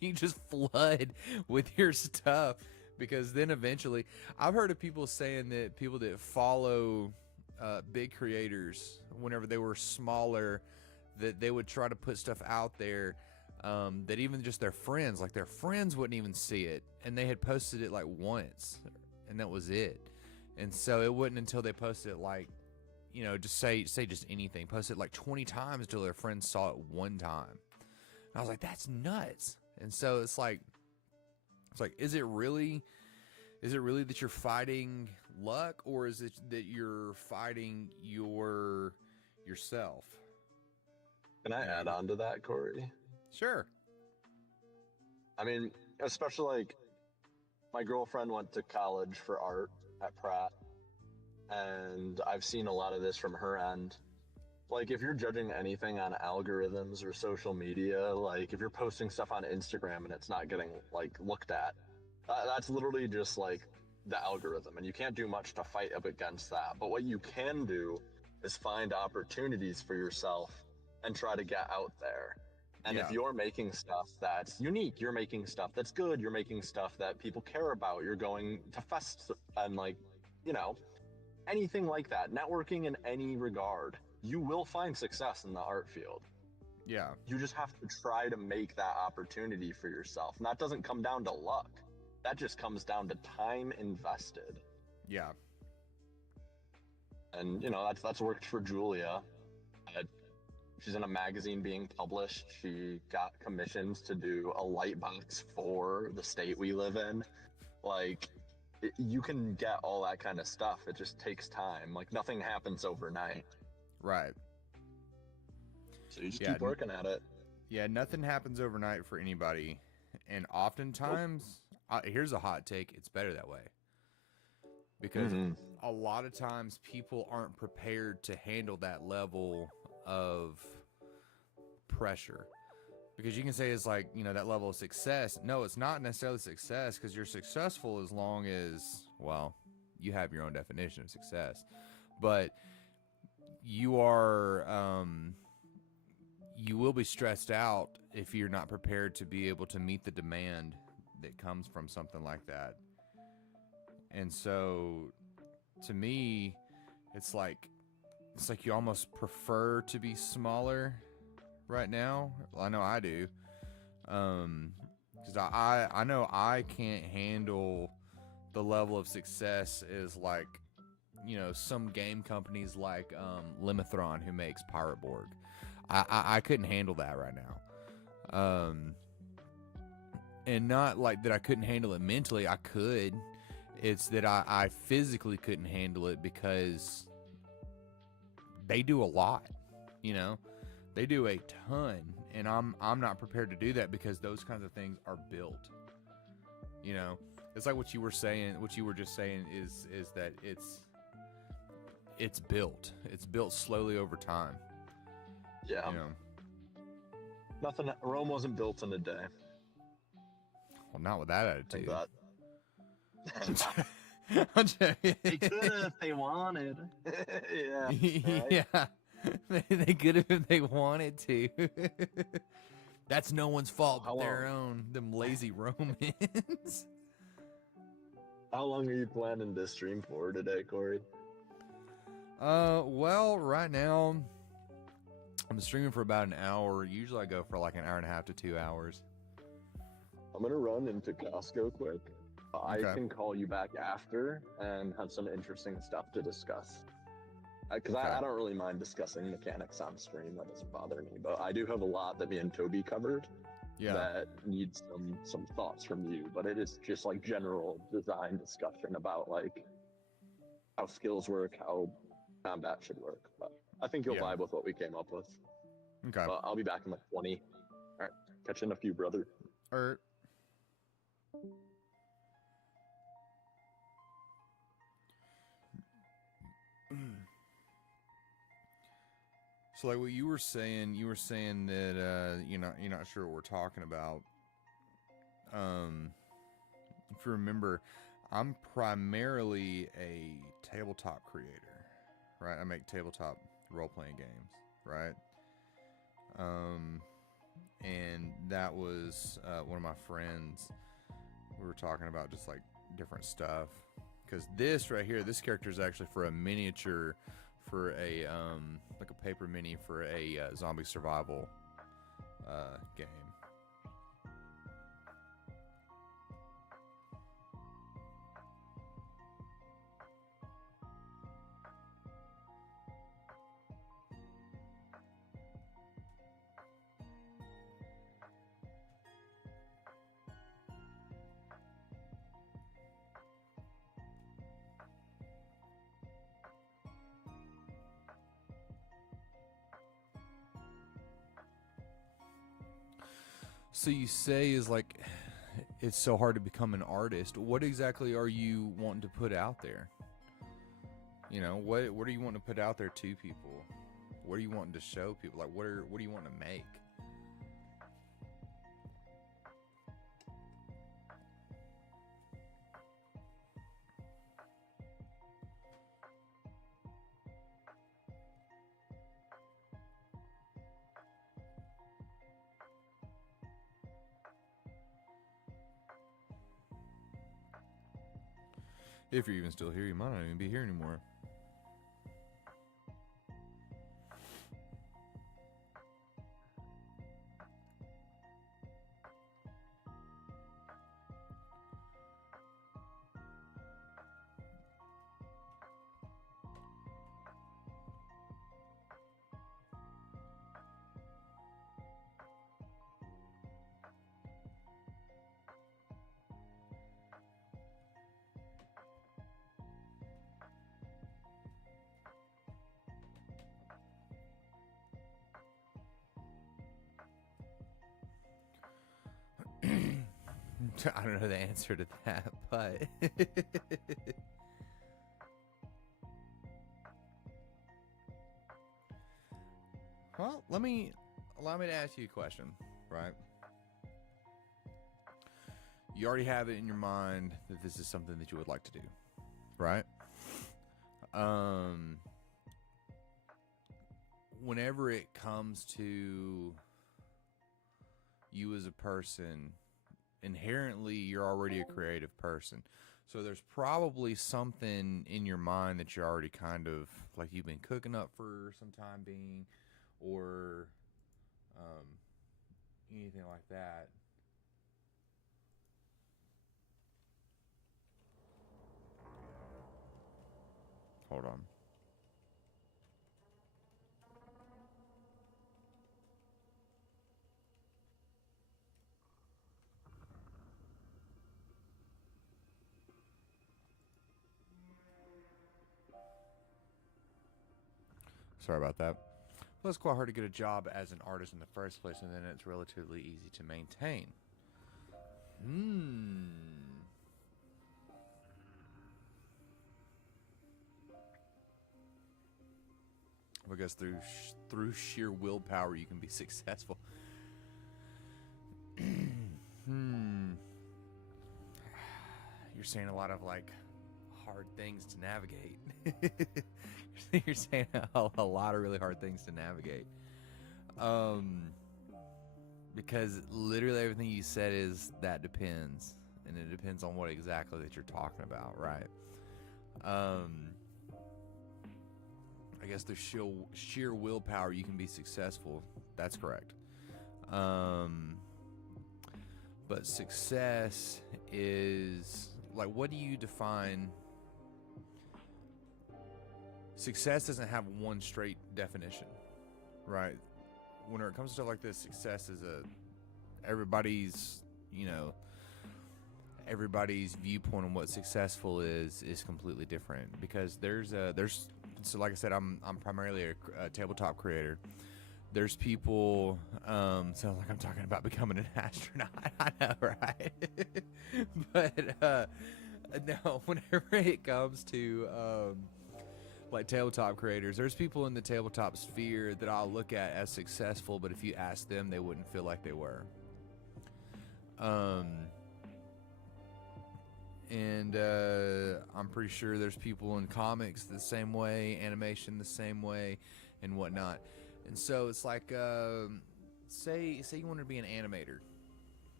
You just flood with your stuff, because then eventually, I've heard of people saying that people that follow big creators, whenever they were smaller, that they would try to put stuff out there that even just their friends wouldn't even see it, and they had posted it like once, and that was it. And so it wasn't until they posted it like, just say just anything, post it like 20 times till their friends saw it one time. And I was like, that's nuts. And so it's like, is it really that you're fighting luck, or is it that you're fighting yourself? Can I add on to that, Corey? Sure. I mean, especially like my girlfriend went to college for art at Pratt, and I've seen a lot of this from her end. Like, if you're judging anything on algorithms or social media, like if you're posting stuff on Instagram and it's not getting like looked at, that's literally just like the algorithm, and you can't do much to fight up against that. But what you can do is find opportunities for yourself and try to get out there. And if Yeah. you're making stuff that's unique, you're making stuff that's good, you're making stuff that people care about, you're going to fests and like, you know, anything like that, networking in any regard, you will find success in the art field. Yeah. You just have to try to make that opportunity for yourself. And that doesn't come down to luck. That just comes down to time invested. Yeah. And you know, that's worked for Julia. Uh, she's in a magazine being published. She got commissions to do a light box for the state we live in. Like, you can get all that kind of stuff. It just takes time. Like, nothing happens overnight. Right. So you just Yeah. keep working at it. Yeah. Nothing happens overnight for anybody. And oftentimes, here's a hot take, it's better that way. Because a lot of times people aren't prepared to handle that level of pressure. Because you can say it's like, you know, that level of success. No, it's not necessarily success, because you're successful as long as, well, you have your own definition of success. But you are, you will be stressed out if you're not prepared to be able to meet the demand that comes from something like that. And so, to me, it's like you almost prefer to be smaller right now. Well, I know I do, because I know I can't handle the level of success as like, you know, some game companies like Limithron, who makes Pirate Borg. I couldn't handle that right now. And not like that I couldn't handle it mentally. I could. It's that I physically couldn't handle it, because they do a lot, you know, they do a ton, and I'm not prepared to do that, because those kinds of things are built, you know. It's like what you were just saying is that it's built slowly over time. Yeah. You know? Rome wasn't built in a day. Well, not with that attitude. I'm joking. They could have if they wanted. Yeah. Right? Yeah. They could have if they wanted to. That's no one's fault but their own. Them lazy Romans. How long are you planning to stream for today, Corey? Well, right now I'm streaming for about an hour. Usually I go for like an hour and a half to 2 hours. I'm gonna run into Costco quick. I can call you back after and have some interesting stuff to discuss. Because I don't really mind discussing mechanics on stream. That doesn't bother me. But I do have a lot that me and Toby covered that needs some thoughts from you. But it is just like general design discussion about like how skills work, how combat should work. But I think you'll vibe with what we came up with. Okay. But I'll be back in like 20. All right. Catch you in a few, brother. So like what you were saying that you're not sure what we're talking about. If you remember, I'm primarily a tabletop creator, right? I make tabletop role-playing games, right? And that was one of my friends. We were talking about just like different stuff, because this right here, this character is actually for a miniature, for a like a paper mini for a zombie survival game. So you say is like, it's so hard to become an artist. What exactly are you wanting to put out there? You know, what are you wanting to put out there to people? What are you wanting to show people? Like, what do you want to make? If you're even still here, you might not even be here anymore. I don't know the answer to that, but well, allow me to ask you a question, right? You already have it in your mind that this is something that you would like to do, right? Whenever it comes to you as a person, inherently you're already a creative person. So there's probably something in your mind that you're already kind of like you've been cooking up for some time being, or anything like that. Hold on. Sorry about that. Well, it's quite hard to get a job as an artist in the first place, and then it's relatively easy to maintain. I guess through sheer willpower you can be successful. You're saying a lot of like hard things to navigate. You're saying a lot of really hard things to navigate. Because literally everything you said is that depends, and it depends on what exactly that you're talking about, right? I guess the sheer willpower you can be successful. That's correct. But success is like, what do you define? Success doesn't have one straight definition, right? When it comes to stuff like this, success is everybody's viewpoint on what successful is completely different, because there's so like I said, I'm primarily a tabletop creator. There's people, sounds like I'm talking about becoming an astronaut. I know, right? But no, whenever it comes to like tabletop creators, there's people in the tabletop sphere that I'll look at as successful, but if you ask them, they wouldn't feel like they were. And I'm pretty sure there's people in comics the same way, animation the same way, and whatnot. And so it's like, say you wanted to be an animator,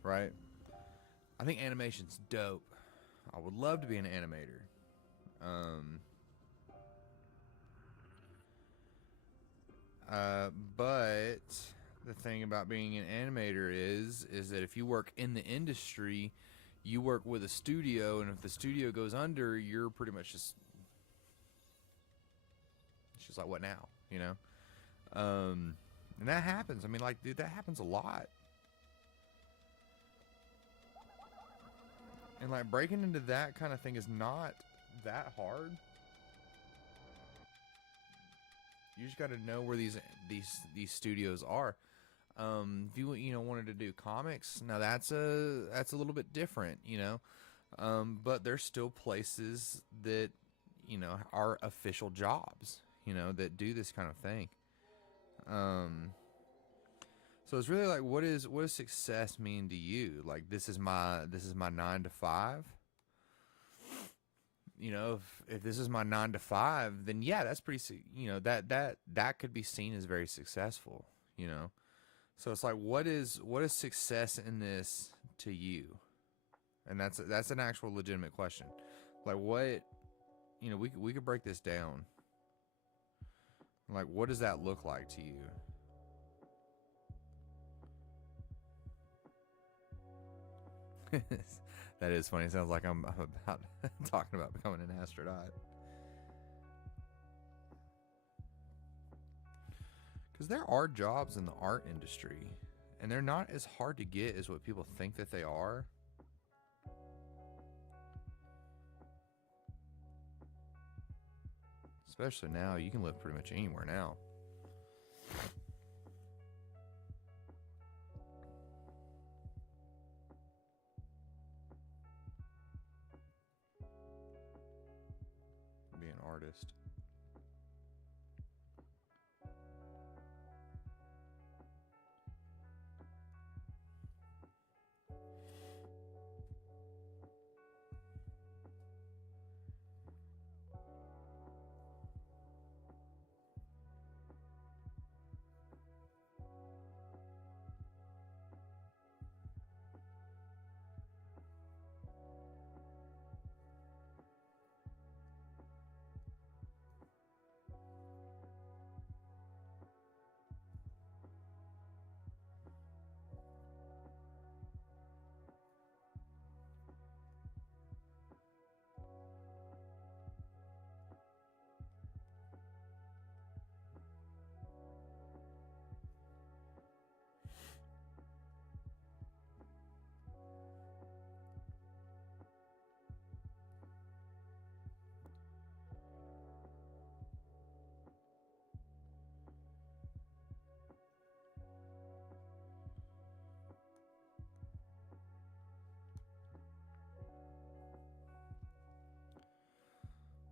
right? I think animation's dope. I would love to be an animator. But the thing about being an animator is that if you work in the industry, you work with a studio, and if the studio goes under, you're pretty much it's just like, what now, and that happens. I mean, like, dude, that happens a lot. And like, breaking into that kind of thing is not that hard. You just got to know where these studios are. If you wanted to do comics, now that's a little bit different, but there's still places that are official jobs, that do this kind of thing. So it's really like, what does success mean to you? Like, this is my 9 to 5. If this is my 9 to 5, then yeah, that's pretty, that could be seen as very successful, So it's like, what is success in this to you? And that's an actual legitimate question. Like what, we could break this down. Like, what does that look like to you? That is funny. It sounds like I'm about talking about becoming an astronaut. Because there are jobs in the art industry, and they're not as hard to get as what people think that they are. Especially now, you can live pretty much anywhere now. Be an artist.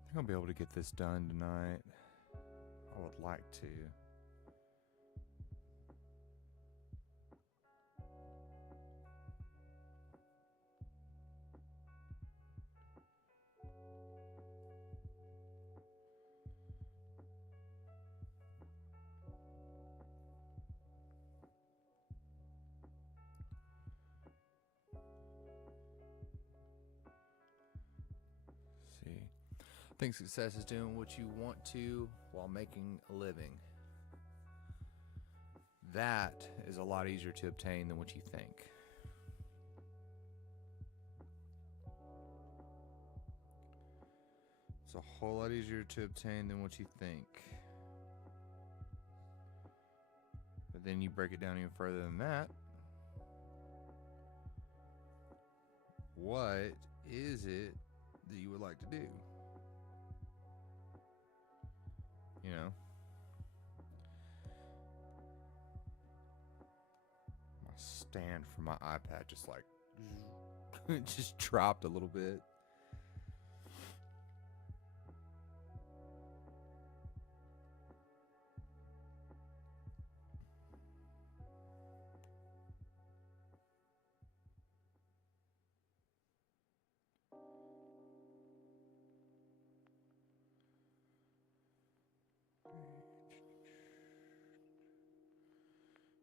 I think I'll be able to get this done tonight. I would like to. See. I think success is doing what you want to while making a living. That is a lot easier to obtain than what you think. It's a whole lot easier to obtain than what you think. But then you break it down even further than that. What is it that you would like to do? You know? My stand for my iPad just like it just dropped a little bit.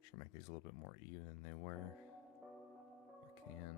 Should make these a little bit more even than they were. I can.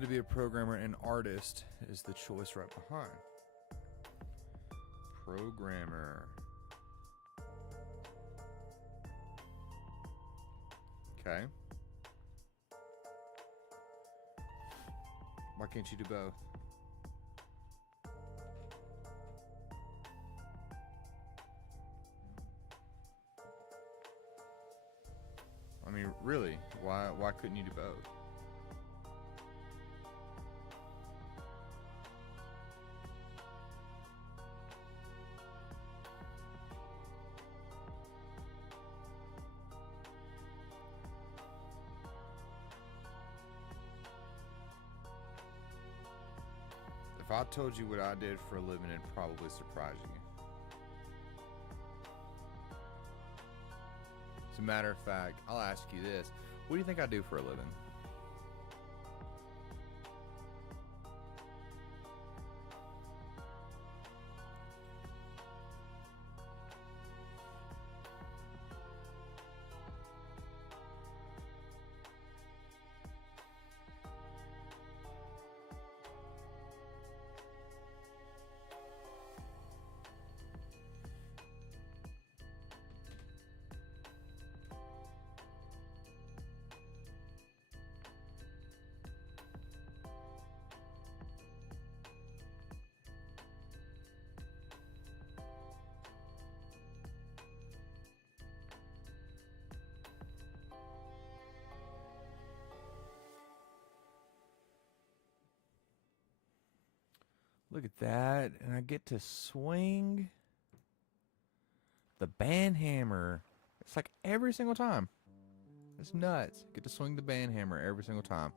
To be a programmer and artist is the choice right behind. Programmer. Okay. Why can't you do both? I mean, really, why couldn't you do both? I told you what I did for a living, it'd probably surprise you. As a matter of fact, I'll ask you this. What do you think I do for a living? Look at that. And I get to swing the band hammer. It's like every single time. It's nuts. Get to swing the band hammer every single time.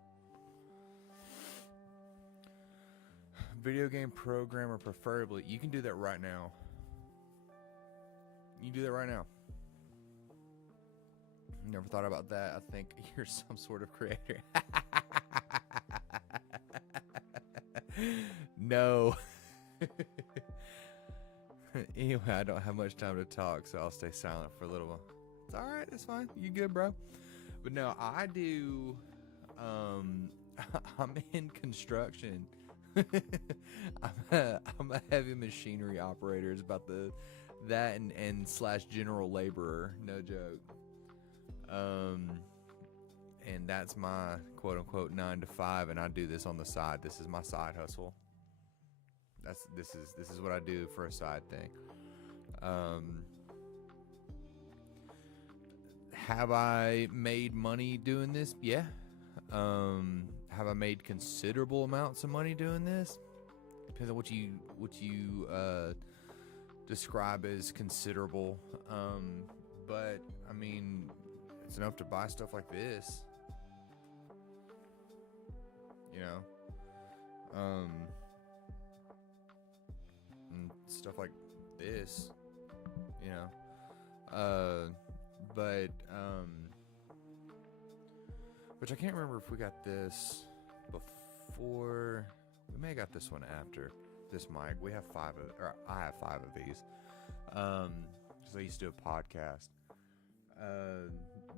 Video game programmer, preferably. You can do that right now. You can do that right now. Never thought about that. I think you're some sort of creator. No. Anyway, I don't have much time to talk, so I'll stay silent for a little while. It's all right. It's fine. You good, bro? But no, I do. I'm in construction. I'm a heavy machinery operator. It's about that and slash general laborer. No joke. And that's my quote unquote 9 to 5, and I do this on the side. This is my side hustle. This is what I do for a side thing. Have I made money doing this? Yeah. Have I made considerable amounts of money doing this? Depends on what you describe as considerable. But I mean, it's enough to buy stuff like this. You know, and stuff like this, you know, which I can't remember if we got this before. We may have got this one after this mic. We have I have 5 of these, because I used to do a podcast,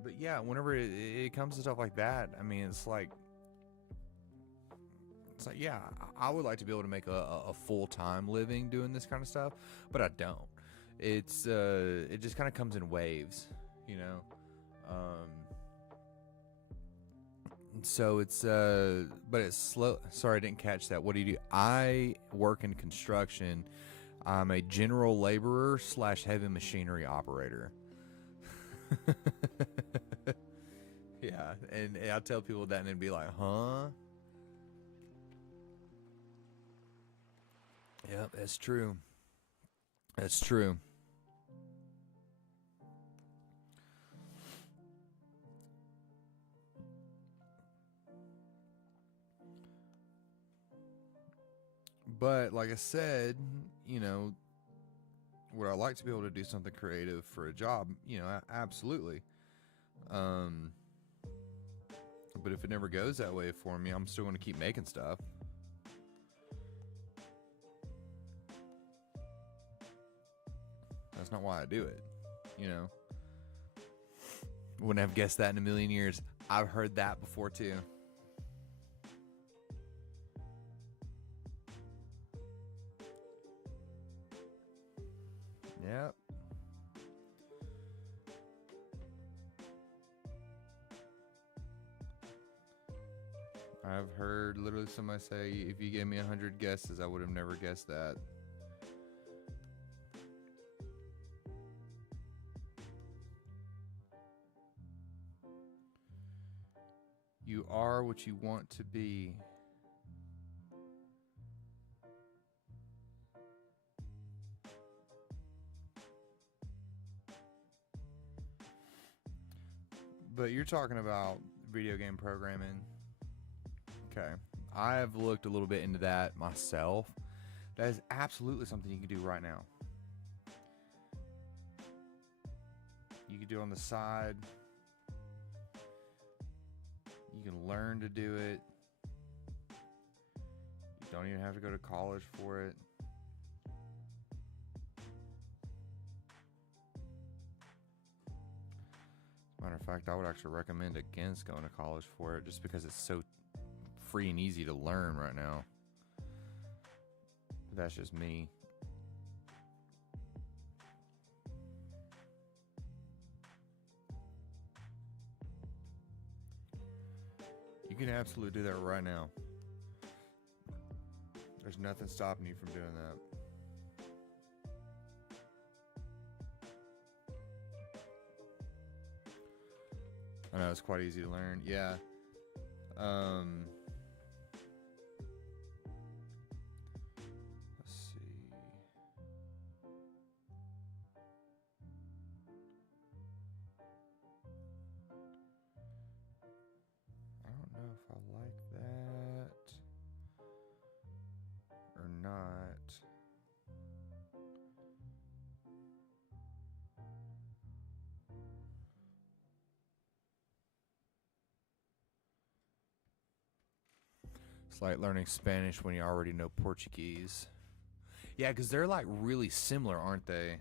but yeah, whenever it comes to stuff like that, I mean, it's like, yeah, I would like to be able to make a full-time living doing this kind of stuff, but I don't. It's it just kind of comes in waves, you know. So it's but it's slow. Sorry, I didn't catch that. What do you do? I work in construction. I'm a general laborer slash heavy machinery operator. Yeah, and I tell people that, and they'd be like, "Huh?" Yeah, that's true. That's true. But like I said, you know, would I like to be able to do something creative for a job? You know, absolutely. But if it never goes that way for me, I'm still going to keep making stuff. That's not why I do it, you know. Wouldn't have guessed that in a million years. I've heard that before too. Yep. I've heard literally somebody say, if you gave me 100 guesses, I would have never guessed that. You are what you want to be. But you're talking about video game programming. Okay. I've looked a little bit into that myself. That is absolutely something you can do right now. You can do it on the side. You can learn to do it. You don't even have to go to college for it. As a matter of fact, I would actually recommend against going to college for it just because it's so free and easy to learn right now. But that's just me. You can absolutely do that right now. There's nothing stopping you from doing that. I know it's quite easy to learn. Yeah. Let's see. I don't know if I like that or not. It's like learning Spanish when you already know Portuguese. Yeah, because they're like really similar, aren't they?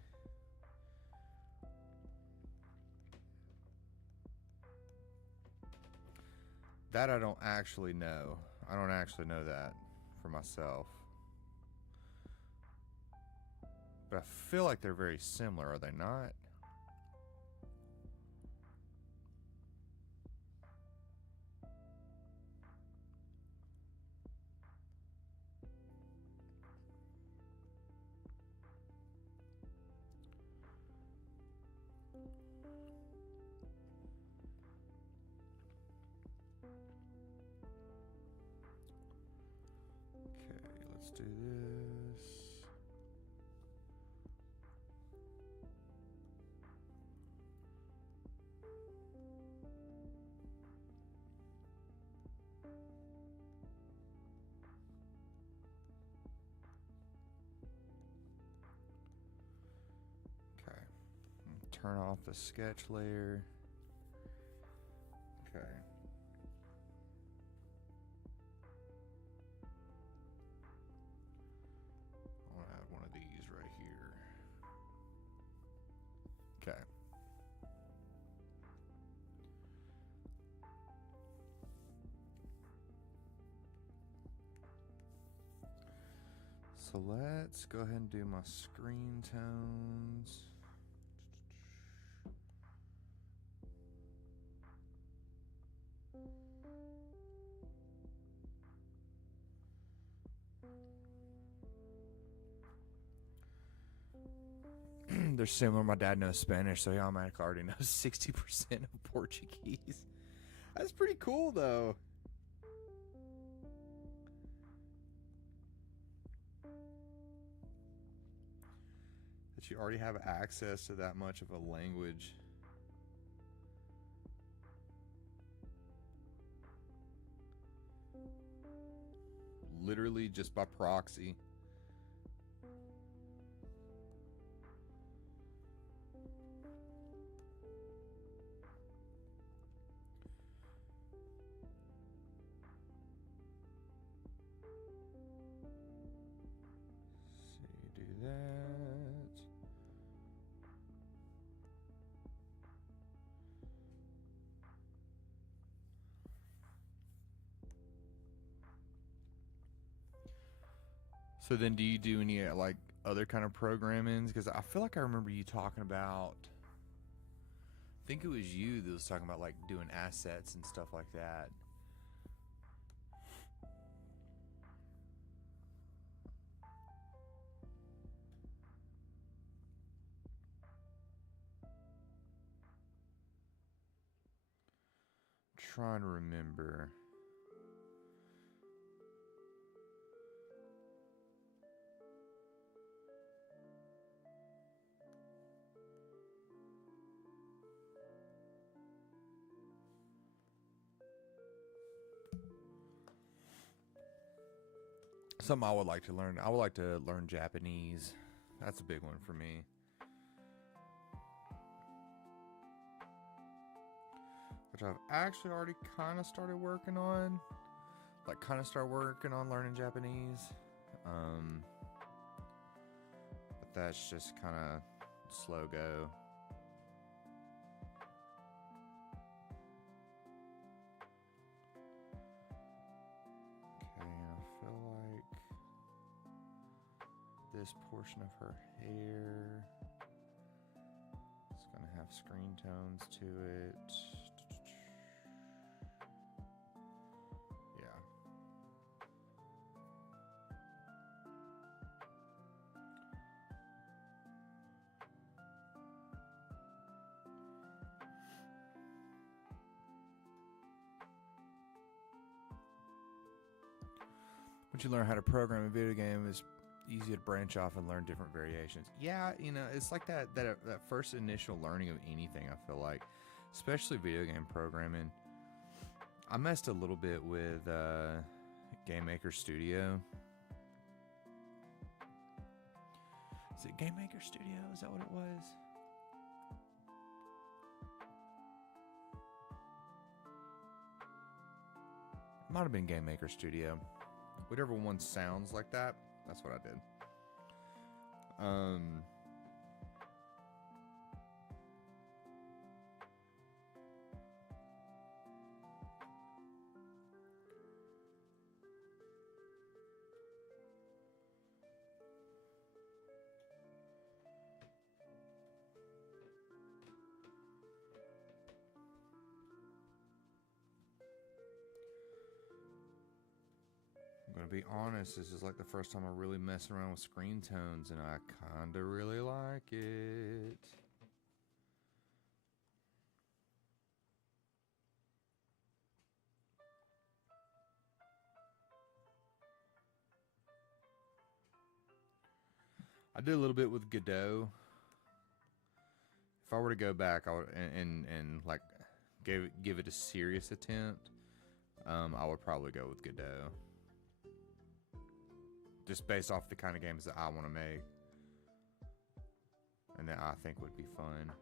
That I don't actually know. I don't actually know that for myself. But I feel like they're very similar, are they not? Okay, let's do this. Okay. Turn off the sketch layer. Okay. I want to add one of these right here. Okay. So let's go ahead and do my screen tones. They're similar. My dad knows Spanish, so he automatically already knows 60% of Portuguese. That's pretty cool, though. That you already have access to that much of a language. Literally just by proxy. So you do that. So then do you do any like other kind of programmings? Because I feel like I remember you talking about, I think it was you that was talking about like doing assets and stuff like that. Trying to remember. Something I would like to learn. I would like to learn Japanese. That's a big one for me. Which I've actually already kind of started working on. Like, kind of start working on learning Japanese. But that's just kind of slow go. Okay, and I feel like this portion of her hair is going to have screen tones to it. Yeah. Once you learn how to program a video game, it's easy to branch off and learn different variations. Yeah, you know, it's like that first initial learning of anything, I feel like, especially video game programming. I messed a little bit with Game Maker Studio. Is it Game Maker Studio? Is that what it was? It might have been Game Maker Studio. Whatever one sounds like that, that's what I did. I'm gonna be honest, this is like the first time I really mess around with screen tones, and I kinda really like it. I did a little bit with Godot. If I were to go back, I would and like give it a serious attempt, I would probably go with Godot. Just based off the kind of games that I want to make, and that I think would be fun.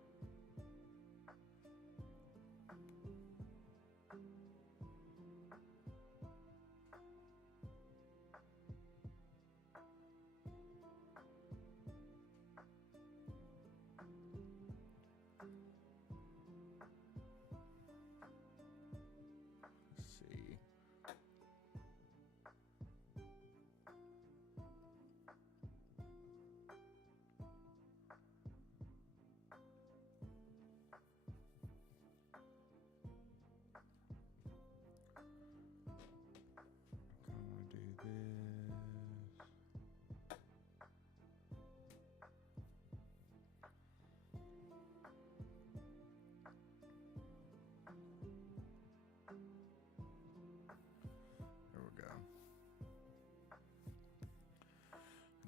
Let's see.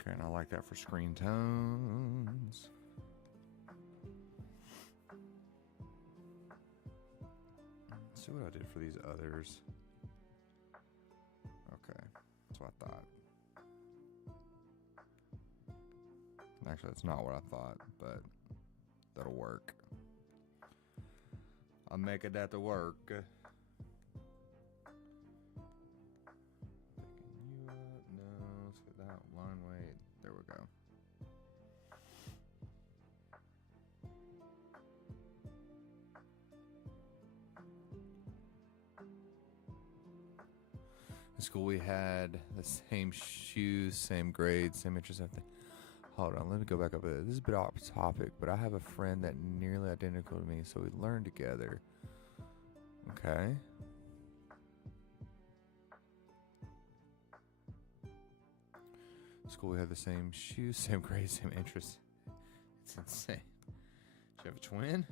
Okay, and I like that for screen tones. Let's see what I did for these others. Okay, that's what I thought. Actually, that's not what I thought, but that'll work. I'm making that to work. Picking you up. No, let's get that line weight. There we go. In school, we had the same shoes, same grades, same interests, everything. Hold on, let me go back up. This is a bit off topic, but I have a friend that nearly identical to me, so we learned together. Okay. School, we have the same shoes, same grades, same interests. It's insane. Do you have a twin?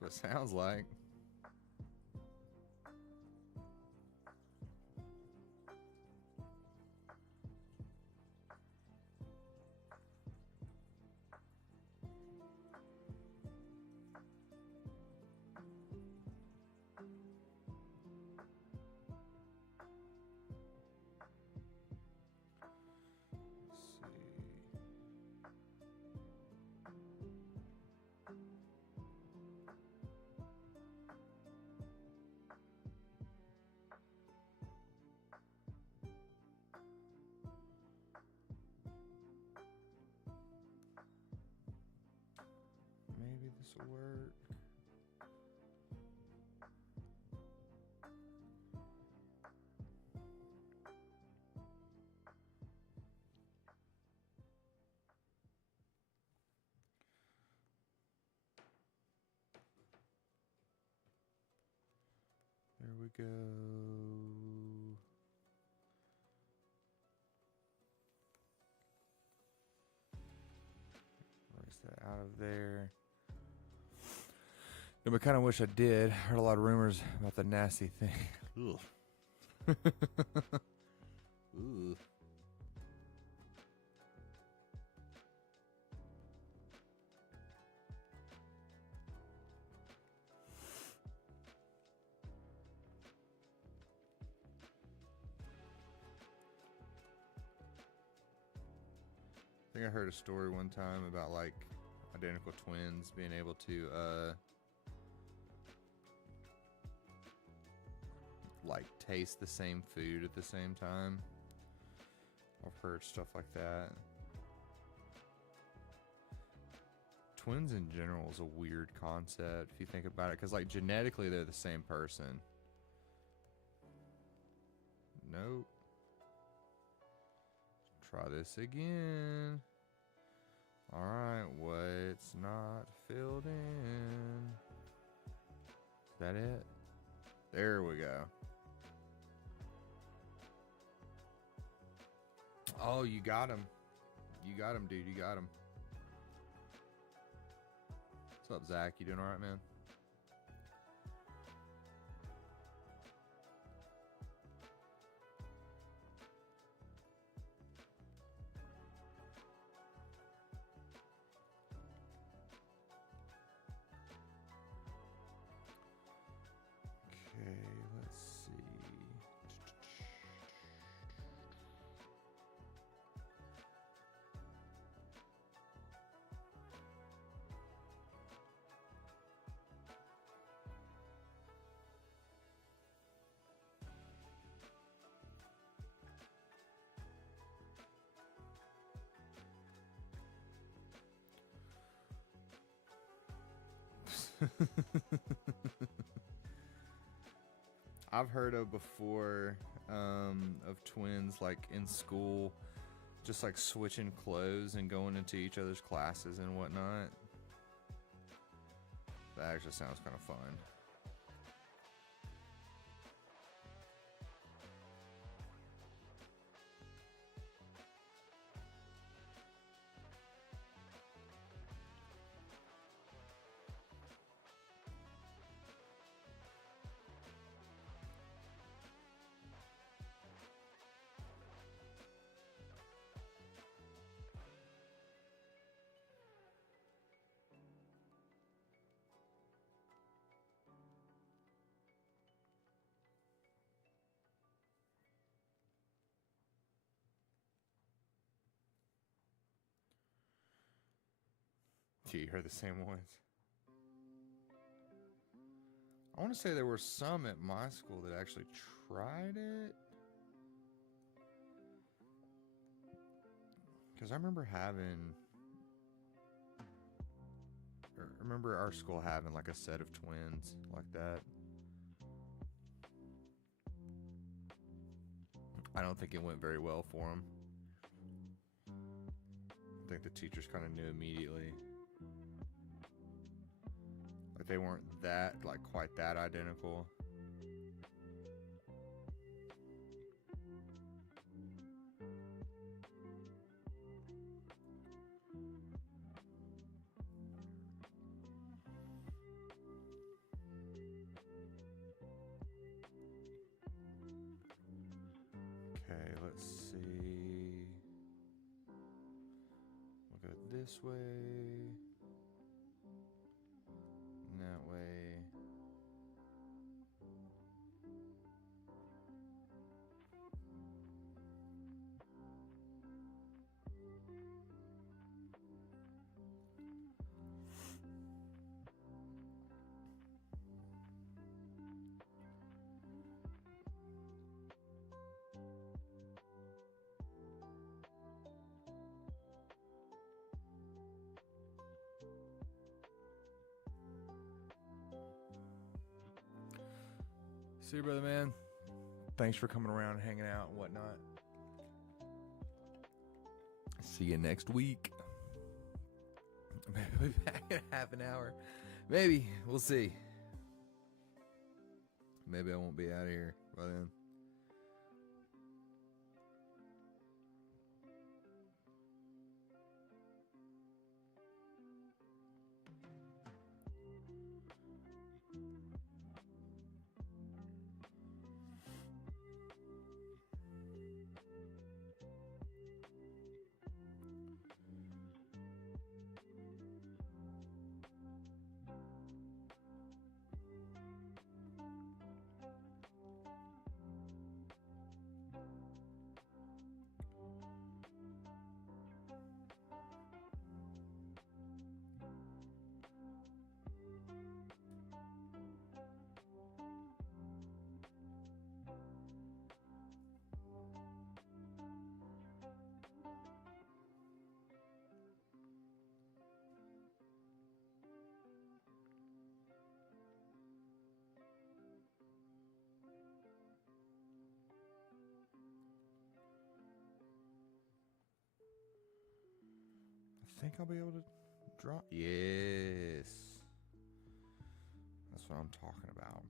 That's what it sounds like. This will work. There we go. Erase that out of there. I kind of wish I did. Heard a lot of rumors about the nasty thing. Ugh. Ooh. I think I heard a story one time about like identical twins being able to like taste the same food at the same time. I've heard stuff like that. Twins in general is a weird concept if you think about it, because like genetically they're the same person. Nope. Try this again. Alright, what's not filled in? Is that it? There we go. Oh, you got him. You got him, dude. You got him. What's up, Zach? You doing alright, man? Okay, let's see. I've heard of before of twins like in school just like switching clothes and going into each other's classes and whatnot. That actually sounds kind of fun. You heard the same ones. I want to say there were some at my school that actually tried it. Because I remember our school having like a set of twins like that. I don't think it went very well for them. I think the teachers kind of knew immediately. Like they weren't that, like quite that identical. Okay, let's see. We'll go this way. And that way. See you, brother, man. Thanks for coming around and hanging out and whatnot. See you next week. Maybe we'll be back in half an hour. Maybe. We'll see. Maybe I won't be out of here by then. I think I'll be able to drop. Yes. That's what I'm talking about.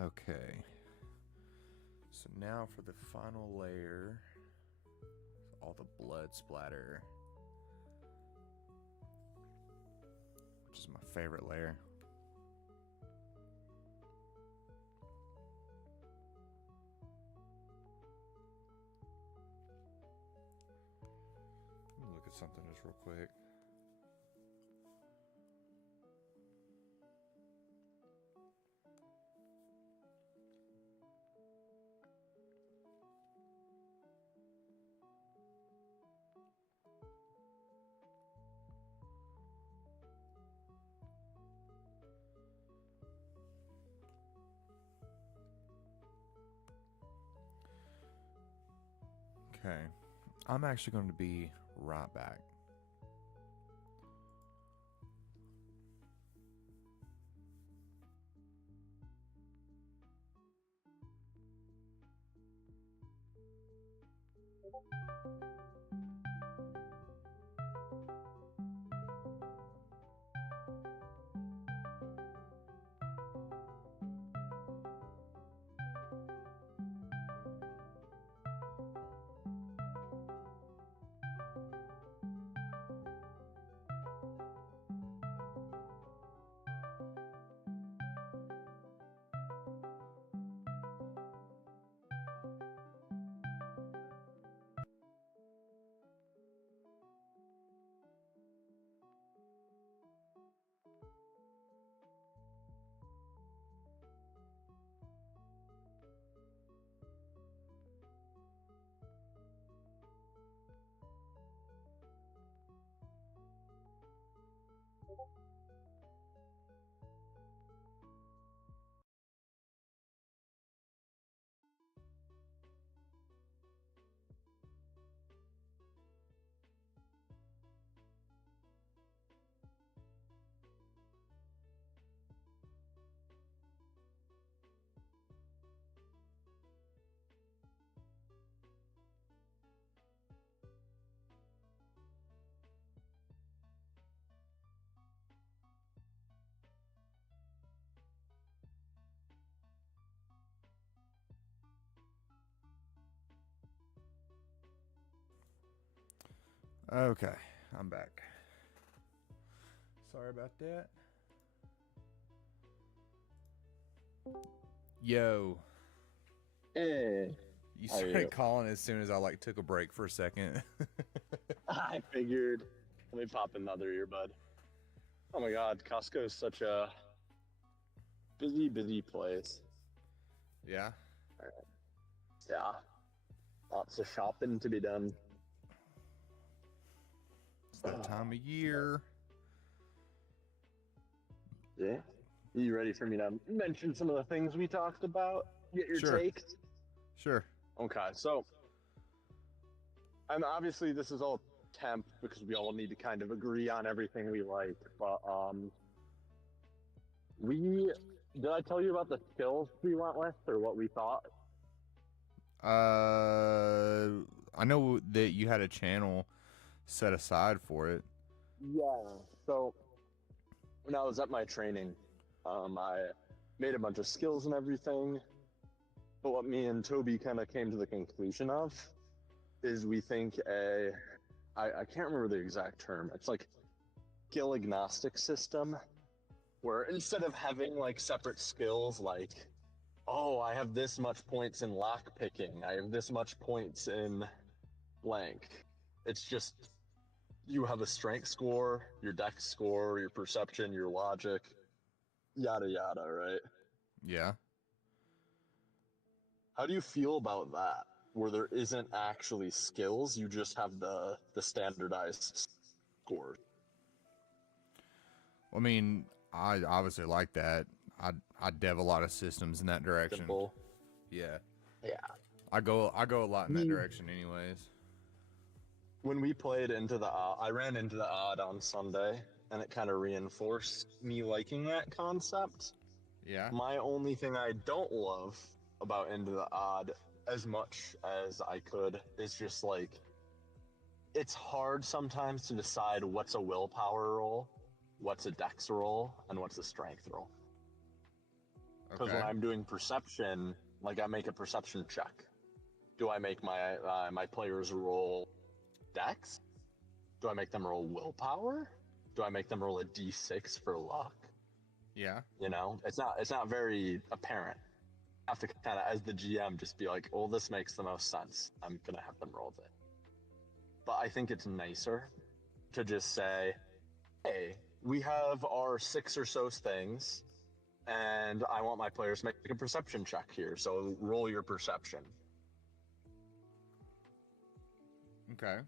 Okay. So now for the final layer, all the blood splatter, which is my favorite layer. Let me look at something just real quick. Okay, I'm actually going to be right back. Okay, I'm back. Sorry about that. Yo. Hey. You How are started you? calling as soon as I took a break for a second. I figured. Let me pop another earbud. Oh my god, Costco is such a busy place. Yeah. Yeah. Lots of shopping to be done. It's that time of year. Yeah. You ready for me to mention some of the things we talked about? Get your Sure. take? Sure. Okay, so, and obviously this is all temp because we all need to kind of agree on everything we like, but We did I tell you about the skills we went with or what we thought? I know that you had a channel set aside for it. Yeah. So when I was at my training, I made a bunch of skills and everything. But what me and Toby kind of came to the conclusion of is we think I can't remember the exact term. It's like skill agnostic system where instead of having like separate skills like, oh, I have this much points in lock picking, I have this much points in blank. It's just you have a strength score, your dex score, your perception, your logic, yada yada, right? Yeah. How do you feel about that? Where there isn't actually skills, you just have the standardized scores. I mean, I obviously like that. I dev a lot of systems in that direction. Simple. Yeah. Yeah. I go a lot in that direction anyways. When we played into the I ran into the odd on Sunday, and it kind of reinforced me liking that concept. Yeah. My only thing I don't love about Into the Odd as much as I could is just like it's hard sometimes to decide what's a willpower roll, what's a dex roll, and what's a strength roll. Because Okay. when I'm doing perception, like I make a perception check. Do I make my players roll dex? Do I make them roll willpower? Do I make them roll a d6 for luck? Yeah. You know, it's not very apparent. I have to kind of, as the GM, just be like, "Oh, this makes the most sense. I'm gonna have them roll it." But I think it's nicer to just say, "Hey, we have our 6 or so things, and I want my players to make a perception check here. So roll your perception." Okay.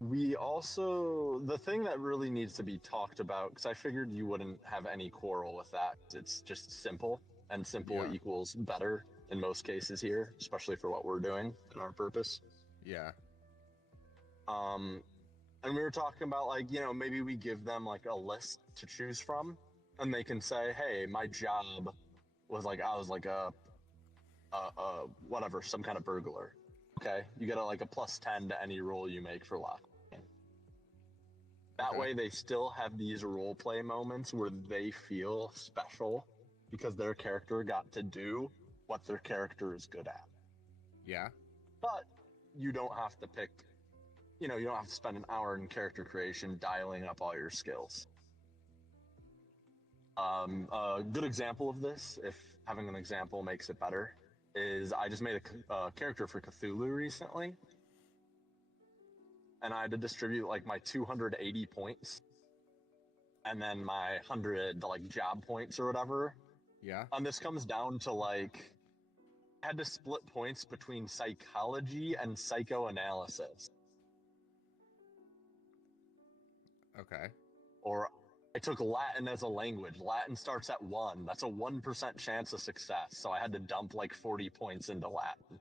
We also, the thing that really needs to be talked about, because I figured you wouldn't have any quarrel with that. It's just simple, and simple equals better in most cases here, especially for what we're doing and our purpose. Yeah. And we were talking about like, you know, maybe we give them like a list to choose from, and they can say, "Hey, my job was like I was like a whatever, some kind of burglar." Okay, you get like a +10 to any roll you make for lock. That way, they still have these role play moments where they feel special because their character got to do what their character is good at. Yeah. But you don't have to pick, you know, you don't have to spend an hour in character creation dialing up all your skills. A good example of this, if having an example makes it better, is I just made a character for Cthulhu recently. And I had to distribute like my 280 points and then my 100 like job points or whatever. Yeah. And this comes down to like I had to split points between psychology and psychoanalysis. Okay. Or I took Latin as a language. Latin starts at 1. That's a 1% chance of success. So I had to dump like 40 points into Latin.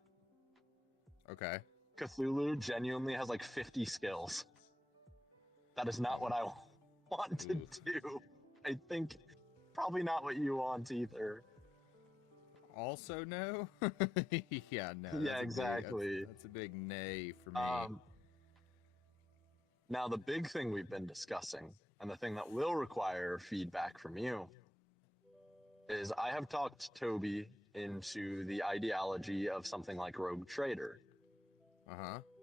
Okay. Cthulhu genuinely has like 50 skills. That is not what I want to do. I think probably not what you want either. Also, no. Yeah, no. Yeah, exactly. That's a big nay for me. Now, the big thing we've been discussing, and the thing that will require feedback from you, is I have talked Toby into the ideology of something like Rogue Trader.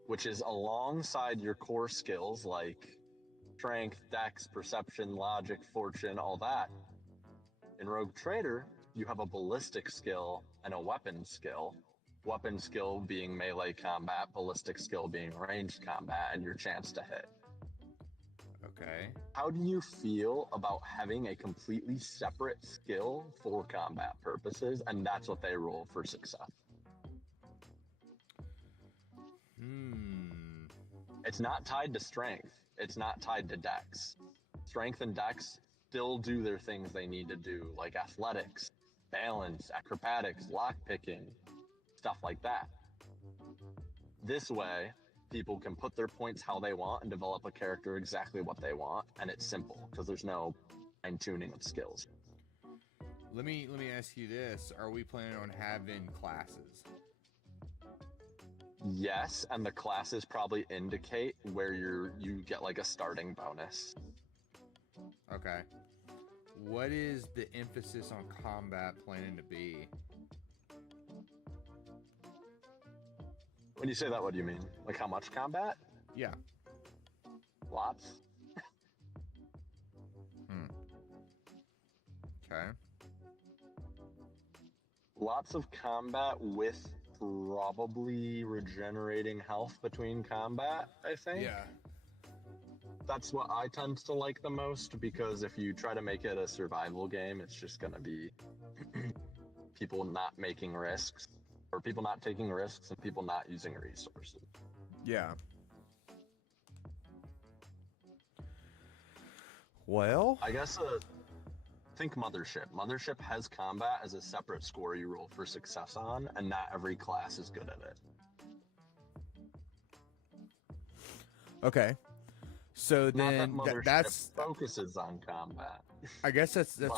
Which is alongside your core skills like strength, dex, perception, logic, fortune, all that. In Rogue Trader, you have a ballistic skill and a weapon skill. Weapon skill being melee combat, ballistic skill being ranged combat, and your chance to hit. Okay. How do you feel about having a completely separate skill for combat purposes, and that's what they roll for success? It's not tied to strength. It's not tied to dex. Strength and dex still do their things they need to do, like athletics, balance, acrobatics, lockpicking, stuff like that. This way, people can put their points how they want and develop a character exactly what they want, and it's simple because there's no fine tuning of skills. Let me ask you this: are we planning on having classes? Yes, and the classes probably indicate where you get like a starting bonus. Okay. What is the emphasis on combat planning to be? When you say that, what do you mean? Like how much combat? Yeah. Lots. Okay. Lots of combat with probably regenerating health between combat, I think. Yeah. That's what I tend to like the most, because if you try to make it a survival game, it's just going to be people not making risks, or people not taking risks, and people not using resources. Yeah. Well, I guess think Mothership. Mothership has combat as a separate score you roll for success on, and not every class is good at it. okay. So Not that then Mothership that's focuses on combat. I guess that's But-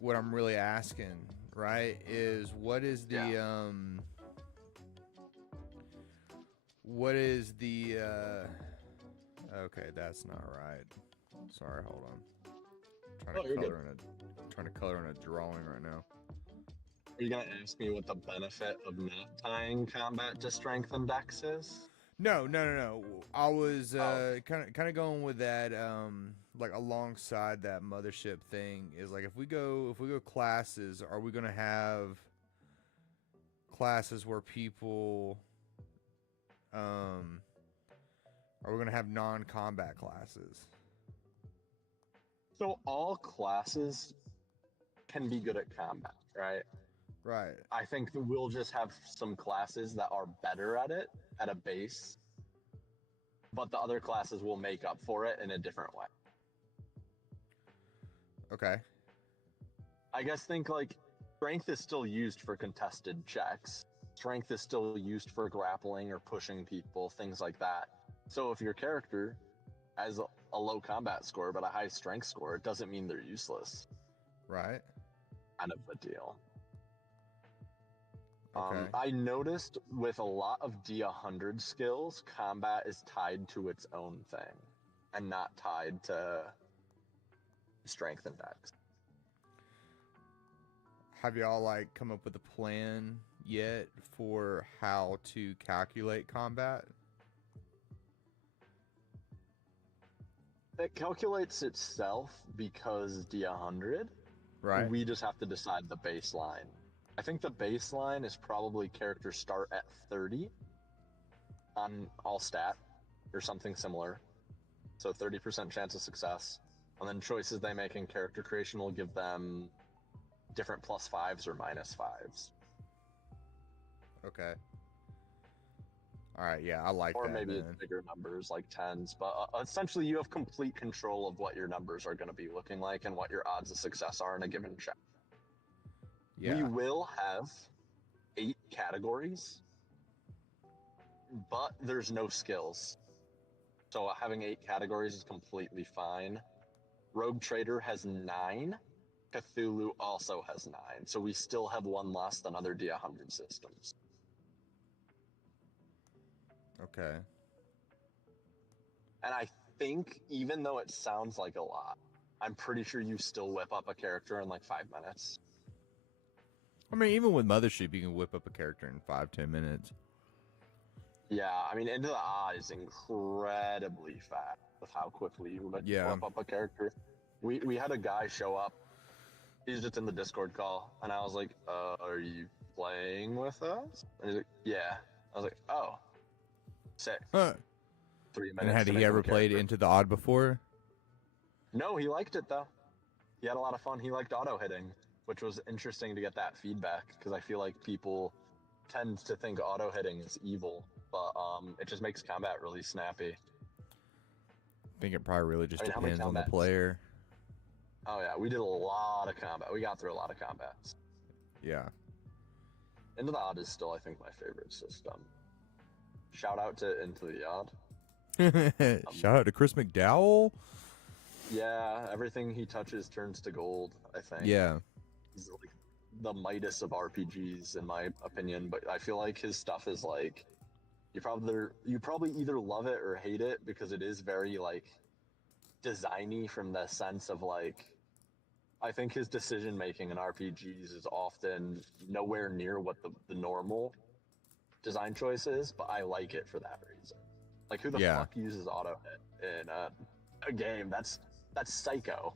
what I'm really asking, right? Is what is the Yeah. what is the okay, that's not right. Sorry, hold on. you're good. Trying to color in a drawing right now. Are you gonna ask me what the benefit of not tying combat to strength and dex is? No. I was Oh. kind of going with that like alongside that mothership thing is like if we go classes, are we going to have classes where people are we going to have non-combat classes? So all classes can be good at combat, right? Right. I think that we'll just have some classes that are better at it at a base, but the other classes will make up for it in a different way. Okay. I guess think like strength is still used for contested checks. Strength is still used for grappling or pushing people, things like that. So if your character has a low combat score but a high strength score, it doesn't mean they're useless. Right. Kind of a deal. Okay. I noticed with a lot of D100 skills, combat is tied to its own thing and not tied to strength and dex. Have y'all like come up with a plan yet for how to calculate combat? It calculates itself because D100. Right. We just have to decide the baseline. I think the baseline is probably characters start at 30 on all stat or something similar. So 30% chance of success. And then choices they make in character creation will give them different +5s or -5s. Okay. All right, yeah, I like Or that. maybe Then. it's bigger numbers like 10s. But essentially, you have complete control of what your numbers are going to be looking like and what your odds of success are in a given check. Yeah. We will have 8 categories, but there's no skills. So having 8 categories is completely fine. Rogue Trader has 9. Cthulhu also has 9. So we still have one less than other D100 systems. Okay. And I think, even though it sounds like a lot, I'm pretty sure you still whip up a character in like 5 minutes. I mean, even with Mothership, you can whip up a character in 5-10 minutes. Yeah, I mean, Into the Eye is incredibly fast with how quickly you whip up a character. We had a guy show up. He's just in the Discord call, and I was like, are you playing with us? And he's like, yeah. I was like, oh, sick. Huh. 3 minutes. And had to he make ever him played character. Into the Odd before? No, he liked it though. He had a lot of fun. He liked auto hitting, which was interesting to get that feedback, because I feel like people tend to think auto hitting is evil, but it just makes combat really snappy. I think it probably really just I mean, how many depends on the combats? player. Oh yeah, we did a lot of combat. We got through a lot of combats. Yeah. Into the Odd is still, I think, my favorite system. Shout out to Into the Odd. Shout out to Chris McDowell. Yeah, everything he touches turns to gold, I think. Yeah. He's like the Midas of RPGs, in my opinion, but I feel like his stuff is like you probably either love it or hate it because it is very like designy from the sense of like I think his decision making in RPGs is often nowhere near what the normal design choice is, but I like it for that reason. Like who the fuck uses auto hit in a game? That's psycho.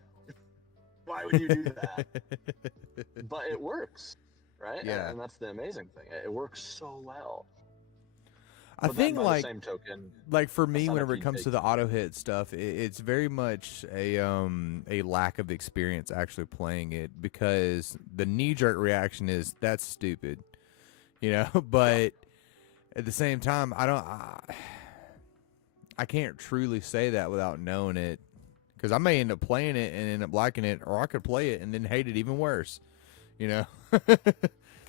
Why would you do that? But it works, right? Yeah. And that's the amazing thing. It works so well. I But think then by like the same token, like for me, whenever it centipede comes to the auto hit stuff, it's very much a lack of experience actually playing it, because the knee jerk reaction is that's stupid, you know. But at the same time, I can't truly say that without knowing it, because I may end up playing it and end up liking it, or I could play it and then hate it even worse, you know.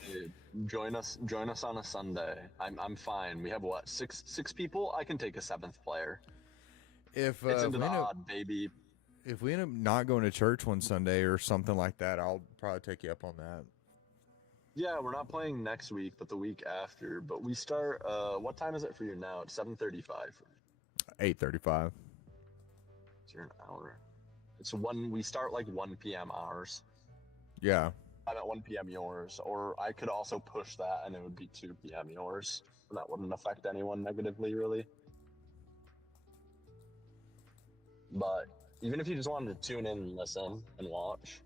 Dude, join us on a Sunday. I'm fine. We have what, six people? I can take a seventh player. If It's Into the Odd, baby. If we end up not going to church one Sunday or something like that, I'll probably take you up on that. Yeah, we're not playing next week, but the week after. But we start. What time is it for you now? It's 7:35. 8:35. So you're an hour. It's we start like 1 p.m. ours. Yeah. I'm at 1 p.m. yours, or I could also push that and it would be 2 p.m. yours. And that wouldn't affect anyone negatively, really. But even if you just wanted to tune in and listen and watch,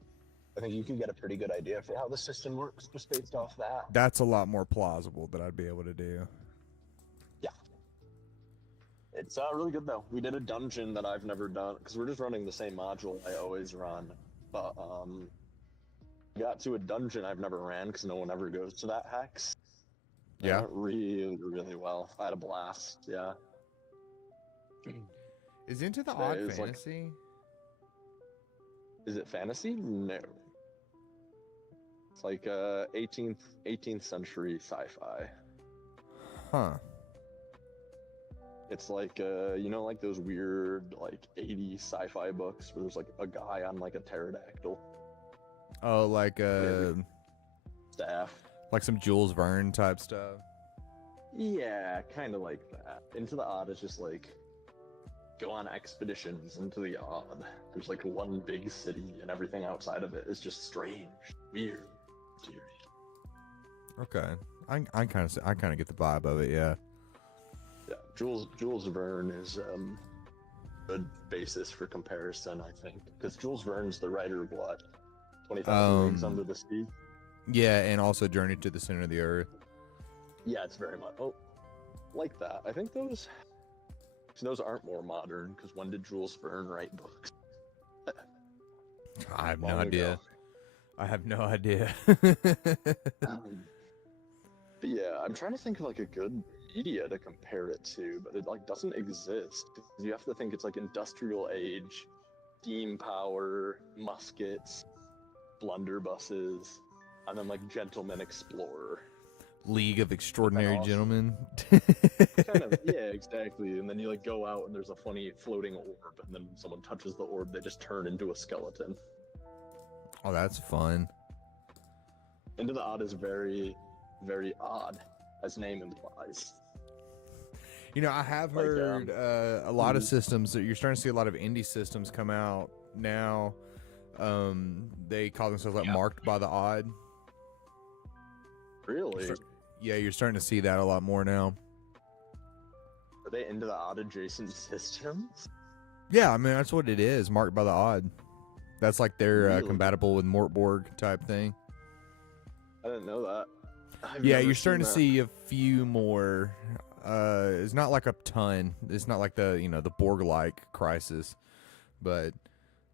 I think you can get a pretty good idea for how the system works just based off that. That's a lot more plausible that I'd be able to do. Yeah. It's really good, though. We did a dungeon that I've never done, because we're just running the same module I always run. But, got to a dungeon I've never ran because no one ever goes to that hex. Yeah. It went really, really well. I had a blast. Yeah. Is Into the Odd fantasy? Is it fantasy? No. It's like 18th century sci-fi. Huh. It's like like those weird like 80s sci-fi books where there's like a guy on like a pterodactyl. Oh, like staff. Like some Jules Verne type stuff. Yeah, kind of like that. Into the Odd is just like go on expeditions into the odd. There's like one big city and everything outside of it is just strange, weird, mysterious. Okay. I kind of get the vibe of it, yeah. Yeah, Jules Verne is a basis for comparison, I think, because Jules Verne's the writer of what, 20,000 Leagues Under the Sea. Yeah, and also Journey to the Center of the Earth. Yeah, it's very much like that. I think those aren't more modern, because when did Jules Verne write books? I have no idea. I have no idea. But yeah, I'm trying to think of like a good media to compare it to, but it like doesn't exist. You have to think it's like industrial age, steam power, muskets, blunderbusses, and then like Gentleman Explorer. League of Extraordinary Gentlemen. Kind of, yeah, exactly. And then you like go out and there's a funny floating orb, and then someone touches the orb, they just turn into a skeleton. Oh, that's fun. Into the Odd is very, very odd, as name implies. You know, I have heard a lot of systems that you're starting to see a lot of indie systems come out now. They call themselves like Marked by the Odd. Really? Yeah, you're starting to see that a lot more now. Are they Into the Odd adjacent systems? Yeah, I mean, that's what it is, Marked by the Odd. That's like they're Really? compatible with Mortborg type thing. I didn't know that. Yeah, you're starting to see a few more. It's not like a ton. It's not like the Borg-like Crisis, but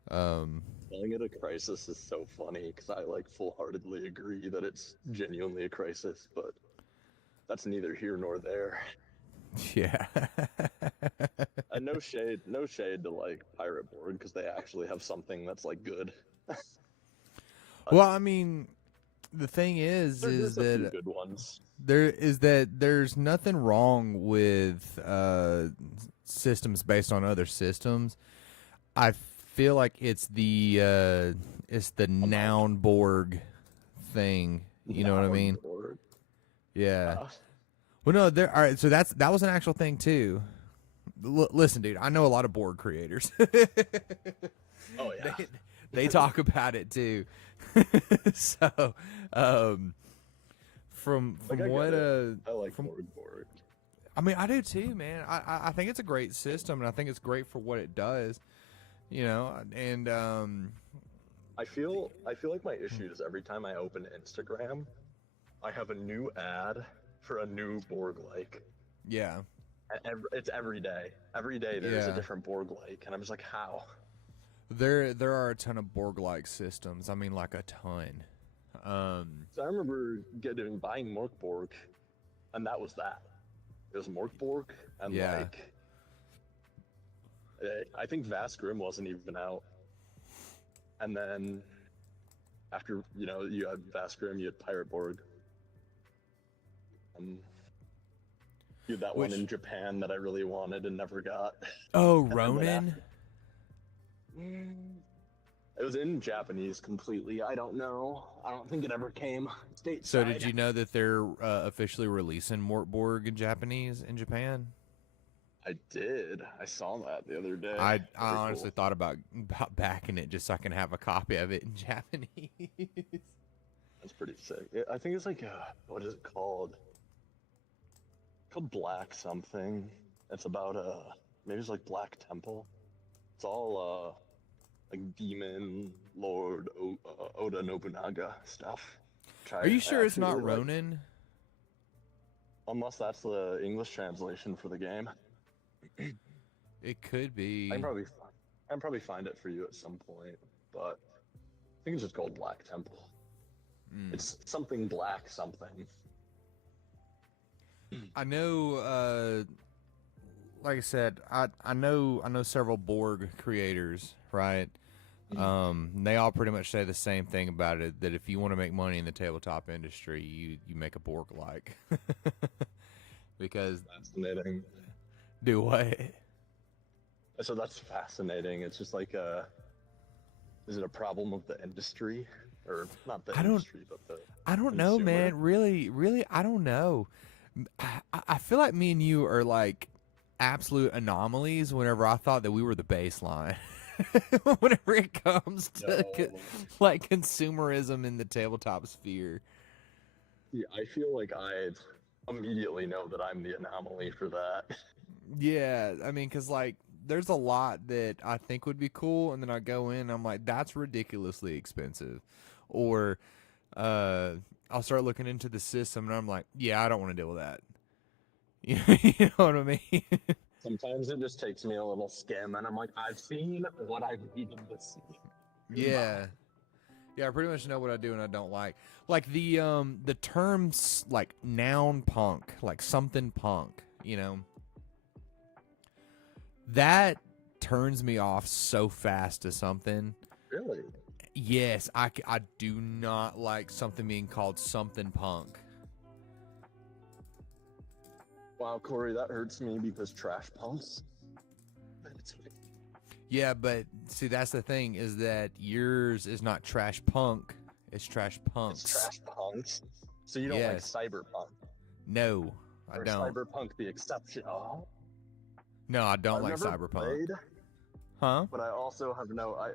calling it a crisis is so funny because I like full-heartedly agree that it's genuinely a crisis, but that's neither here nor there. Yeah. And no shade to like Pirate Borg because they actually have something that's like good. Well, I mean, The thing is There's a few that good ones. there's nothing wrong with systems based on other systems. I feel like it's the noun Borg thing. You know what I mean? Board. Yeah. Well, no, there. All right, so that was an actual thing too. Listen, dude, I know a lot of Borg creators. Oh yeah. They talk about it too. So, from Like, I what get it. I like from Borg. I mean, I do too, man. I think it's a great system, and I think it's great for what it does. You know, and I feel like my issue is every time I open Instagram, I have a new ad for a new Borg like. yeah, It's every day. Every day there's a Yeah. different Borg like, and I'm just like, how? there are a ton of Borg-like systems. I mean, like a ton. So I remember buying Mork Borg, and that was that. It was Mork Borg, and Yeah. like, I think Vast Grim wasn't even out. And then after you had Vast Grim, you had Pirate Borg. You had that one Which- in Japan that I really wanted and never got. Oh, And then Ronin. It was in Japanese completely. I don't know. I don't think it ever came stateside. So did you know that they're officially releasing Mort Borg in Japanese in Japan? I did. I saw that the other day. I Pretty honestly cool. thought about backing it just so I can have a copy of it in Japanese. That's pretty sick. I think it's like what is it called? It's called Black something. It's about maybe it's like Black Temple. It's all like demon lord Oda Nobunaga stuff. Are you sure it's not really like. Ronin? Unless that's the English translation for the game. It could be. I can probably find it for you at some point, but I think it's just called Black Temple. It's something black something. I know. Like I said, I know several Borg creators, right? They all pretty much say the same thing about it. That if you want to make money in the tabletop industry, you make a Borg like. Because Fascinating. do what? So that's fascinating. It's just like is it a problem of the industry? Or not the industry, but the I don't know, consumer? man. Really, I don't know. I feel like me and you are like absolute anomalies whenever I thought that we were the baseline. Whenever it comes to No. like consumerism in the tabletop sphere. Yeah, I feel like I immediately know that I'm the anomaly for that. Yeah, I mean, because like there's a lot that I think would be cool, and then I go in and I'm like, that's ridiculously expensive. Or I'll start looking into the system and I'm like, yeah, I don't want to deal with that. You know what I mean? Sometimes it just takes me a little skim, and I'm like, I've seen what I've needed to see. Yeah. Yeah, I pretty much know what I do and I don't like. Like the terms like noun punk, like something punk, you know. That turns me off so fast to something. Really? Yes, I do not like something being called something punk. Wow, Corey, that hurts me because trash punks. Yeah, but see, that's the thing is that yours is not trash punk, it's trash punks. It's trash punks. So you don't Yes. like cyberpunk? No, I Or don't. cyberpunk the exception? Oh. No, I don't I've like never cyberpunk. played, Huh? but I also have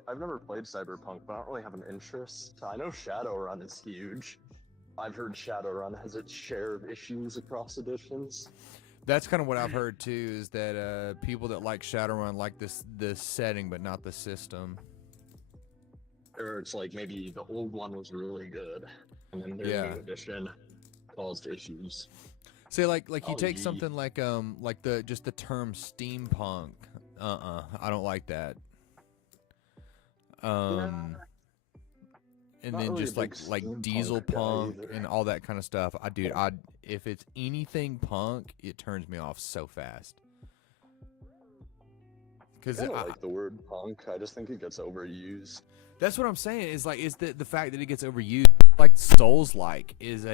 I've never played cyberpunk, but I don't really have an interest. I know Shadowrun is huge. I've heard Shadowrun has its share of issues across editions. That's kind of what I've heard too. Is that people that like Shadowrun like this setting, but not the system. Or it's like maybe the old one was really good, and then their Yeah. new edition caused issues. See, like you Oh, take ye- something like the term steampunk. I don't like that. And Not then really a just big like steampunk diesel guy punk either. and all that kind of stuff. If it's anything punk, it turns me off so fast. Because I don't like the word punk. I just think it gets overused. that's what I'm saying. Is like it's the fact that it gets overused. like Souls-like is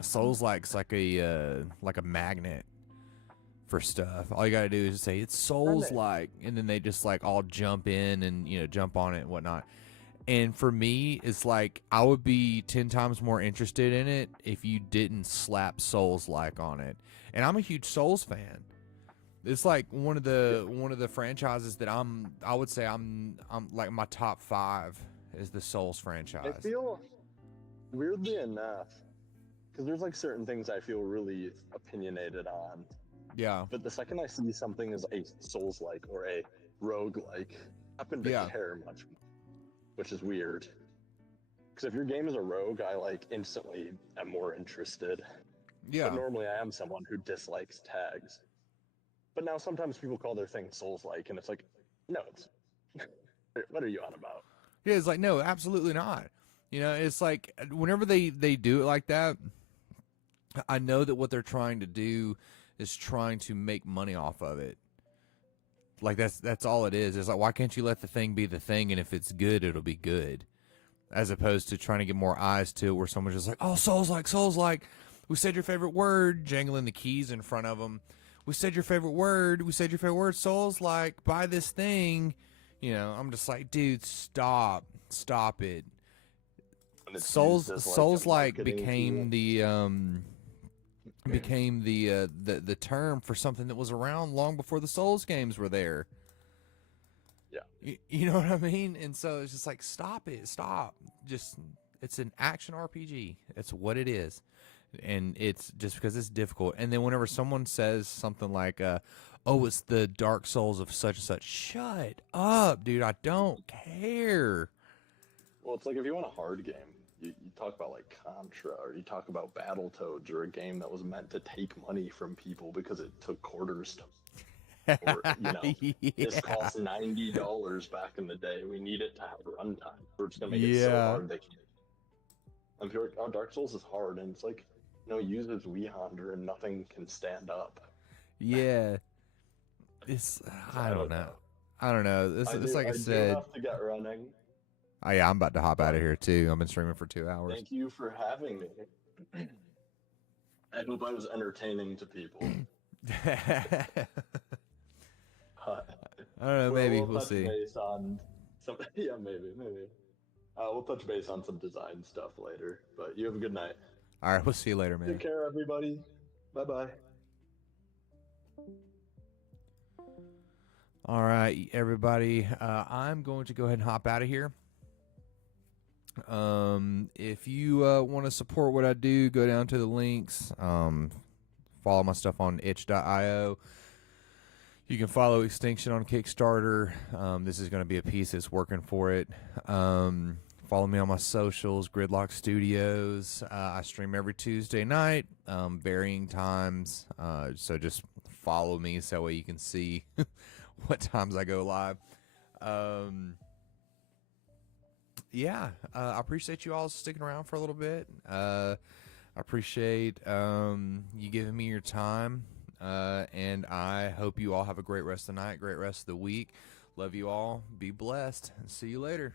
Souls-like's like a magnet for stuff. All you gotta do is just say it's Souls-like, and then they just like all jump in and jump on it and whatnot. And for me, it's like I would be 10 times more interested in it if you didn't slap Souls-like on it. And I'm a huge Souls fan. It's like one of the franchises that I would say I'm like my top 5 is the Souls franchise. I feel, weirdly enough, because there's like certain things I feel really opinionated on. Yeah. But the second I see something as a Souls-like or a rogue-like, I happen to care much more, which is weird. Because if your game is a rogue, I like instantly am more interested. Yeah. But normally I am someone who dislikes tags. But now sometimes people call their thing Souls-like, and it's like, no, it's what are you on about? Yeah, it's like, no, absolutely not. It's like whenever they do it like that, I know that what they're trying to do is trying to make money off of it. Like that's all it is. It's like, why can't you let the thing be the thing, and if it's good, it'll be good, as opposed to trying to get more eyes to it, where someone's just like, oh, Souls-like. We said your favorite word, jangling the keys in front of them. We said your favorite word. Souls-like. Buy this thing. I'm just like, dude, stop it. Souls-like became the term for something that was around long before the Souls games were there. Yeah. You know what I mean? And so it's just like, stop it. It's an action RPG. That's what it is. And it's just because it's difficult. And then whenever someone says something like, oh, it's the Dark Souls of such and such, shut up, dude. I don't care. Well, it's like if you want a hard game, you talk about like Contra, or you talk about Battletoads, or a game that was meant to take money from people because it took quarters to, or this cost $90 back in the day. We need it to have runtime. We're just gonna make it so hard they can't. I'm sure Dark Souls is hard, and it's like, uses Weehonder and nothing can stand up. Yeah, it's I don't know. It's like I said. I do have to get running. Oh yeah, I'm about to hop out of here too. I've been streaming for 2 hours. Thank you for having me. I hope I was entertaining to people. I don't know. Maybe we'll see. Base on some, yeah, maybe. We'll touch base on some design stuff later. But you have a good night. All right, we'll see you later, man. Take care, everybody. Bye-bye. All right, everybody. I'm going to go ahead and hop out of here. If you want to support what I do, go down to the links. Follow my stuff on itch.io. You can follow Extinction on Kickstarter. This is going to be a piece that's working for it. Follow me on my socials, Gridlock Studios. I stream every Tuesday night, varying times. So just follow me so that way you can see what times I go live. I appreciate you all sticking around for a little bit. I appreciate you giving me your time. And I hope you all have a great rest of the night, great rest of the week. Love you all. Be blessed. And see you later.